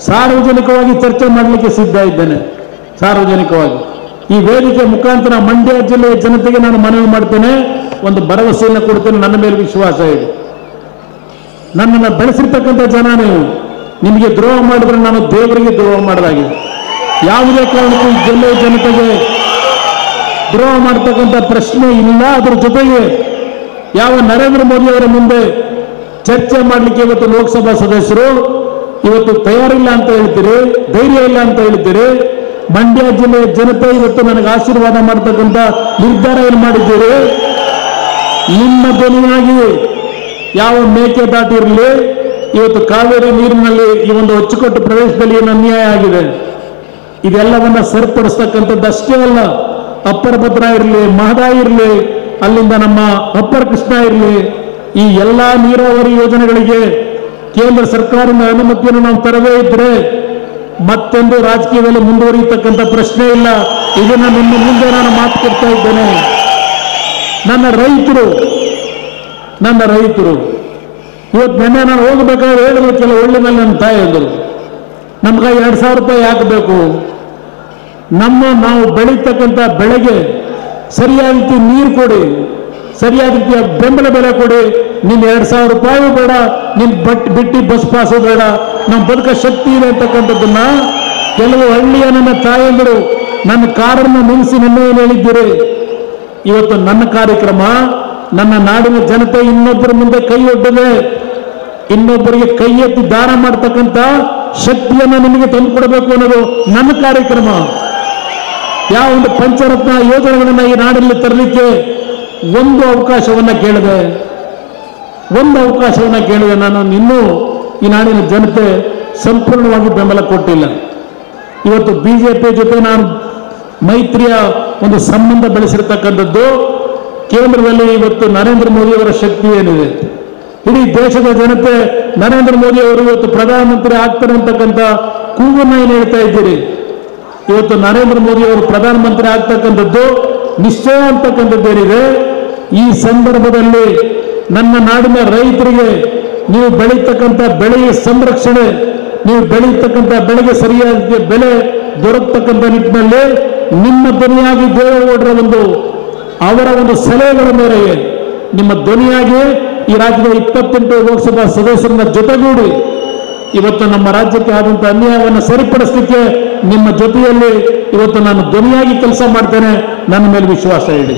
ಸಾರ್ವಜನಿಕವಾಗಿ ಚರ್ಚೆ ಮಾಡಲಿಕ್ಕೆ ಸಿದ್ಧ ಇದ್ದೇನೆ. ಸಾರ್ವಜನಿಕವಾಗಿ ಈ ವೇದಿಕೆ ಮುಖಾಂತರ ಮಂಡ್ಯ ಜಿಲ್ಲೆಯ ಜನತೆಗೆ ನಾನು ಮನವಿ ಮಾಡ್ತೇನೆ, ಒಂದು ಭರವಸೆಯನ್ನು ಕೊಡ್ತೇನೆ. ನನ್ನ ಮೇಲೆ ವಿಶ್ವಾಸ ಇದೆ. ನನ್ನನ್ನು ಬೆಳೆಸಿರ್ತಕ್ಕಂಥ ಜನ ನೀವು. ನಿಮಗೆ ದ್ರೋಹ ಮಾಡಿದ್ರೆ ನಾನು ದೇವರಿಗೆ ದ್ರೋಹ ಮಾಡಿದಾಗಿದೆ. ಯಾವುದೇ ಕಾರಣಕ್ಕೂ ಈ ಜಿಲ್ಲೆಯ ಜನತೆಗೆ ದ್ರೋಹ ಮಾಡ್ತಕ್ಕಂಥ ಪ್ರಶ್ನೆ ಇಲ್ಲ. ಅದರ ಜೊತೆಗೆ ಯಾವ ನರೇಂದ್ರ ಮೋದಿ ಅವರ ಮುಂದೆ ಚರ್ಚೆ ಮಾಡಲಿಕ್ಕೆ ಇವತ್ತು ಲೋಕಸಭಾ ಸದಸ್ಯರು ಇವತ್ತು ತಯಾರಿಲ್ಲ ಅಂತ ಹೇಳ್ತೀರಿ, ಧೈರ್ಯ ಇಲ್ಲ ಅಂತ ಹೇಳ್ತೀರಿ. ಮಂಡ್ಯ ಜಿಲ್ಲೆಯ ಜನತೆ ಇವತ್ತು ನನಗೆ ಆಶೀರ್ವಾದ ಮಾಡ್ತಕ್ಕಂಥ ನಿರ್ಧಾರ ಏನು ಮಾಡಿದ್ದೀರಿ? ನಿಮ್ಮ ಧ್ವನಿಯಾಗಿ ಯಾವ ಮೇಕೆ ದಾಟಿರಲಿ, ಇವತ್ತು ಕಾವೇರಿ ನೀರಿನಲ್ಲಿ ಈ ಒಂದು ಅಚ್ಚುಕಟ್ಟು ಪ್ರದೇಶದಲ್ಲಿ ಏನು ಅನ್ಯಾಯ ಆಗಿದೆ, ಇದೆಲ್ಲವನ್ನ ಸರಿಪಡಿಸ್ತಕ್ಕಂಥದ್ದು ಅಷ್ಟೇ ಅಲ್ಲ, ಅಪ್ಪರ ಭದ್ರ ಇರಲಿ, ಮಹದಾಯಿ ಇರಲಿ, ಅಲ್ಲಿಂದ ನಮ್ಮ ಅಪ್ಪರ ಕೃಷ್ಣ ಇರಲಿ, ಈ ಎಲ್ಲಾ ನೀರಾವರಿ ಯೋಜನೆಗಳಿಗೆ ಕೇಂದ್ರ ಸರ್ಕಾರದ ಅನುಮತಿಯನ್ನು ನಾವು ತರದೇ ಇದ್ರೆ ಮತ್ತೊಂದು ರಾಜಕೀಯದಲ್ಲಿ ಮುಂದುವರಿಯತಕ್ಕಂಥ ಪ್ರಶ್ನೆ ಇಲ್ಲ. ಇದನ್ನ ನಿಮ್ಮ ಮುಂದೆ ನಾನು ಮಾತು ಕೊಡ್ತಾ ಇದ್ದೇನೆ. ನನ್ನ ರೈತರು ಇವತ್ತು ನೆನ್ನೆ ನಾನು ಹೋಗಬೇಕಾದ್ರೆ ಹೇಳಿದ್ರು, ಕೆಲವು ಒಳ್ಳೆನಲ್ಲಿ ನನ್ನ ತಾಯಿ ಅಂದರು, ನಮ್ಗೆ 2000 ರೂಪಾಯಿ ಹಾಕಬೇಕು, ನಾವು ಬೆಳೀತಕ್ಕಂಥ ಬೆಳೆಗೆ ಸರಿಯಾದ ರೀತಿ ನೀರು ಕೊಡಿ, ಸರಿಯಾದ ರೀತಿಯ ಬೆಂಬಲ ಬೆಲೆ ಕೊಡಿ. ನಿನ್ನ 2000 ರೂಪಾಯಿ ಬೇಡ, ನಿನ್ ಬಿಟ್ಟಿ ಬಸ್ ಪಾಸು ಬೇಡ, ನಮ್ಮ ಬದುಕ ಶಕ್ತಿ ಇದೆ ಅಂತಕ್ಕಂಥದ್ದನ್ನ ಕೆಲವು ಹಳ್ಳಿಯ ನನ್ನ ತಾಯಂದರು ನನ್ನ ಕಾರನ್ನು ನಿಲ್ಲಿಸಿ ನಿನ್ನೆ ಏನು ಹೇಳಿದ್ದೀರಿ. ಇವತ್ತು ನನ್ನ ಕಾರ್ಯಕ್ರಮ, ನನ್ನ ನಾಡಿನ ಜನತೆ ಇನ್ನೊಬ್ಬರ ಮುಂದೆ ಕೈ ಒಡ್ಡದೆ, ಇನ್ನೊಬ್ಬರಿಗೆ ಕೈ ಎತ್ತಿ ದಾನ ಮಾಡ್ತಕ್ಕಂಥ ಶಕ್ತಿಯನ್ನು ನಿಮಗೆ ತಂದುಕೊಡಬೇಕು ಅನ್ನೋದು ನನ್ನ ಕಾರ್ಯಕ್ರಮ. ಯಾವ ಒಂದು ಪಂಚರತ್ನ ಯೋಜನೆಗಳನ್ನ ಈ ನಾಡಲ್ಲಿ ತರಲಿಕ್ಕೆ ಒಂದು ಅವಕಾಶವನ್ನ ಕೇಳಿದೆ ನಾನು. ಇನ್ನೂ ಈ ನಾಡಿನ ಜನತೆ ಸಂಪೂರ್ಣವಾಗಿ ಬೆಂಬಲ ಕೊಟ್ಟಿಲ್ಲ. ಇವತ್ತು ಬಿಜೆಪಿ ಜೊತೆ ನಾನು ಮೈತ್ರಿಯ ಒಂದು ಸಂಬಂಧ ಬೆಳೆಸಿರ್ತಕ್ಕಂಥದ್ದು ಕೇಂದ್ರದಲ್ಲಿ ಇವತ್ತು ನರೇಂದ್ರ ಮೋದಿ ಅವರ ಶಕ್ತಿ ಏನಿದೆ. ಇಡೀ ದೇಶದ ಜನತೆ ನರೇಂದ್ರ ಮೋದಿ ಅವರು ಇವತ್ತು ಪ್ರಧಾನಮಂತ್ರಿ ಆಗ್ತಾರೆ ಅಂತಕ್ಕಂಥ ಕೂಗನ್ನ ಏನು ಹೇಳ್ತಾ ಇದ್ದೀರಿ. ಇವತ್ತು ನರೇಂದ್ರ ಮೋದಿ ಅವರು ಪ್ರಧಾನಮಂತ್ರಿ ಆಗ್ತಕ್ಕಂಥದ್ದು ನಿಶ್ಚಯ ಅಂತಕ್ಕಂಥದ್ದು ಏನಿದೆ. ಈ ಸಂದರ್ಭದಲ್ಲಿ ನನ್ನ ನಾಡಿನ ರೈತರಿಗೆ ನೀವು ಬೆಳೀತಕ್ಕಂಥ ಬೆಳೆಯ ಸಂರಕ್ಷಣೆ, ನೀವು ಬೆಳೀತಕ್ಕಂಥ ಬೆಳೆಗೆ ಸರಿಯಾದ ಬೆಲೆ ದೊರಕತಕ್ಕಂಥ ನಿಟ್ಟಿನಲ್ಲಿ ನಿಮ್ಮ ಧ್ವನಿಯಾಗಿ ದೇವೇಗೌಡರ ಅವರ ಒಂದು ಸಲಹೆಗಳ ಮೇರೆಗೆ ನಿಮ್ಮ ಧ್ವನಿಯಾಗಿ ಈ ರಾಜ್ಯದ 28 ಲೋಕಸಭಾ ಸದಸ್ಯರನ್ನ ಜೊತೆಗೂಡಿ ಇವತ್ತು ನಮ್ಮ ರಾಜ್ಯಕ್ಕೆ ಆದಂಥ ಅನ್ಯಾಯವನ್ನು ಸರಿಪಡಿಸಲಿಕ್ಕೆ ನಿಮ್ಮ ಜೊತೆಯಲ್ಲಿ ಇವತ್ತು ನಾನು ಧ್ವನಿಯಾಗಿ ಕೆಲಸ ಮಾಡ್ತೇನೆ. ನನ್ನ ಮೇಲೆ ವಿಶ್ವಾಸ ಇಡಿ.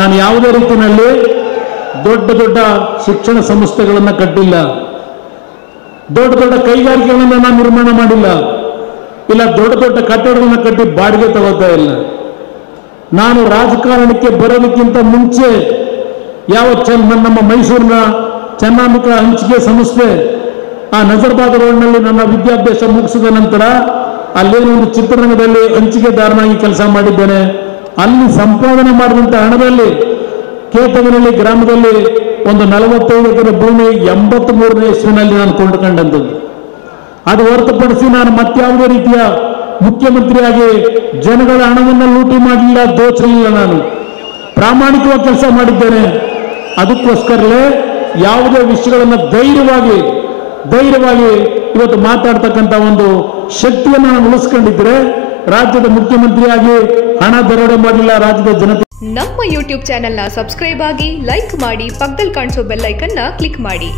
ನಾನು ಯಾವುದೇ ರೀತಿಯಲ್ಲಿ ದೊಡ್ಡ ಶಿಕ್ಷಣ ಸಂಸ್ಥೆಗಳನ್ನು ಕಟ್ಟಿಲ್ಲ, ದೊಡ್ಡ ಕೈಗಾರಿಕೆಗಳನ್ನು ನಾನು ನಿರ್ಮಾಣ ಮಾಡಿಲ್ಲ, ಇಲ್ಲ ದೊಡ್ಡ ಕಟ್ಟಡಗಳನ್ನು ಕಟ್ಟಿ ಬಾಡಿಗೆ ತಗೋತಾ ಇಲ್ಲ. ನಾನು ರಾಜಕಾರಣಕ್ಕೆ ಬರೋದಕ್ಕಿಂತ ಮುಂಚೆ ನಮ್ಮ ಮೈಸೂರಿನ ಚೆನ್ನಾಂಬಿಕಾ ಹಂಚಿಕೆ ಸಂಸ್ಥೆ ಆ ನಜರ್ಬಾದ್ ರೋಡ್ನಲ್ಲಿ ನನ್ನ ವಿದ್ಯಾಭ್ಯಾಸ ಮುಗಿಸಿದ ನಂತರ ಅಲ್ಲೇನೋ ಒಂದು ಚಿತ್ರರಂಗದಲ್ಲಿ ಹಂಚಿಕೆದಾರನಾಗಿ ಕೆಲಸ ಮಾಡಿದ್ದೇನೆ. ಅಲ್ಲಿ ಸಂಪಾದನೆ ಮಾಡಿದಂಥ ಹಣದಲ್ಲಿ ಕೇತಗನಹಳ್ಳಿ ಗ್ರಾಮದಲ್ಲಿ ಒಂದು 45 ಎಕರೆ ಭೂಮಿ 83ನೇ ಇಸ್ವಿನಲ್ಲಿ ನಾನು ಕೊಂಡುಕೊಂಡಂಥದ್ದು. ಅದು ಹೊರತುಪಡಿಸಿ ನಾನು ಮತ್ಯಾವುದೇ ರೀತಿಯ ಮುಖ್ಯಮಂತ್ರಿಯಾಗಿ ಜನಗಳ ಹಣವನ್ನು ಲೂಟಿ ಮಾಡಲಿಲ್ಲ, ದೋಚಲಿಲ್ಲ. ನಾನು ಪ್ರಾಮಾಣಿಕವಾಗಿ ಕೆಲಸ ಮಾಡಿದ್ದೇನೆ. ಅದಕ್ಕೋಸ್ಕರಲೇ ಯಾವುದೇ ವಿಷಯಗಳನ್ನು ಧೈರ್ಯವಾಗಿ ಇವತ್ತು ಮಾತಾಡ್ತಕ್ಕಂಥ ಒಂದು ಶಕ್ತಿಯನ್ನು ನಾನು ಉಳಿಸ್ಕೊಂಡಿದ್ರೆ ರಾಜ್ಯದ ಮುಖ್ಯಮಂತ್ರಿಯಾಗಿ ಹಣ ದರೋಡೆ ಮಾಡಲಿಲ್ಲ. ರಾಜ್ಯದ ಜನತೆ ನಮ್ಮ ಯೂಟ್ಯೂಬ್ ಚಾನೆಲ್ನ ಸಬ್ಸ್ಕ್ರೈಬ್ ಆಗಿ, ಲೈಕ್ ಮಾಡಿ, ಪಕ್ಕದಲ್ಲಿ ಕಾಣಿಸೋ ಬೆಲ್ ಐಕನ್ನ ಕ್ಲಿಕ್ ಮಾಡಿ.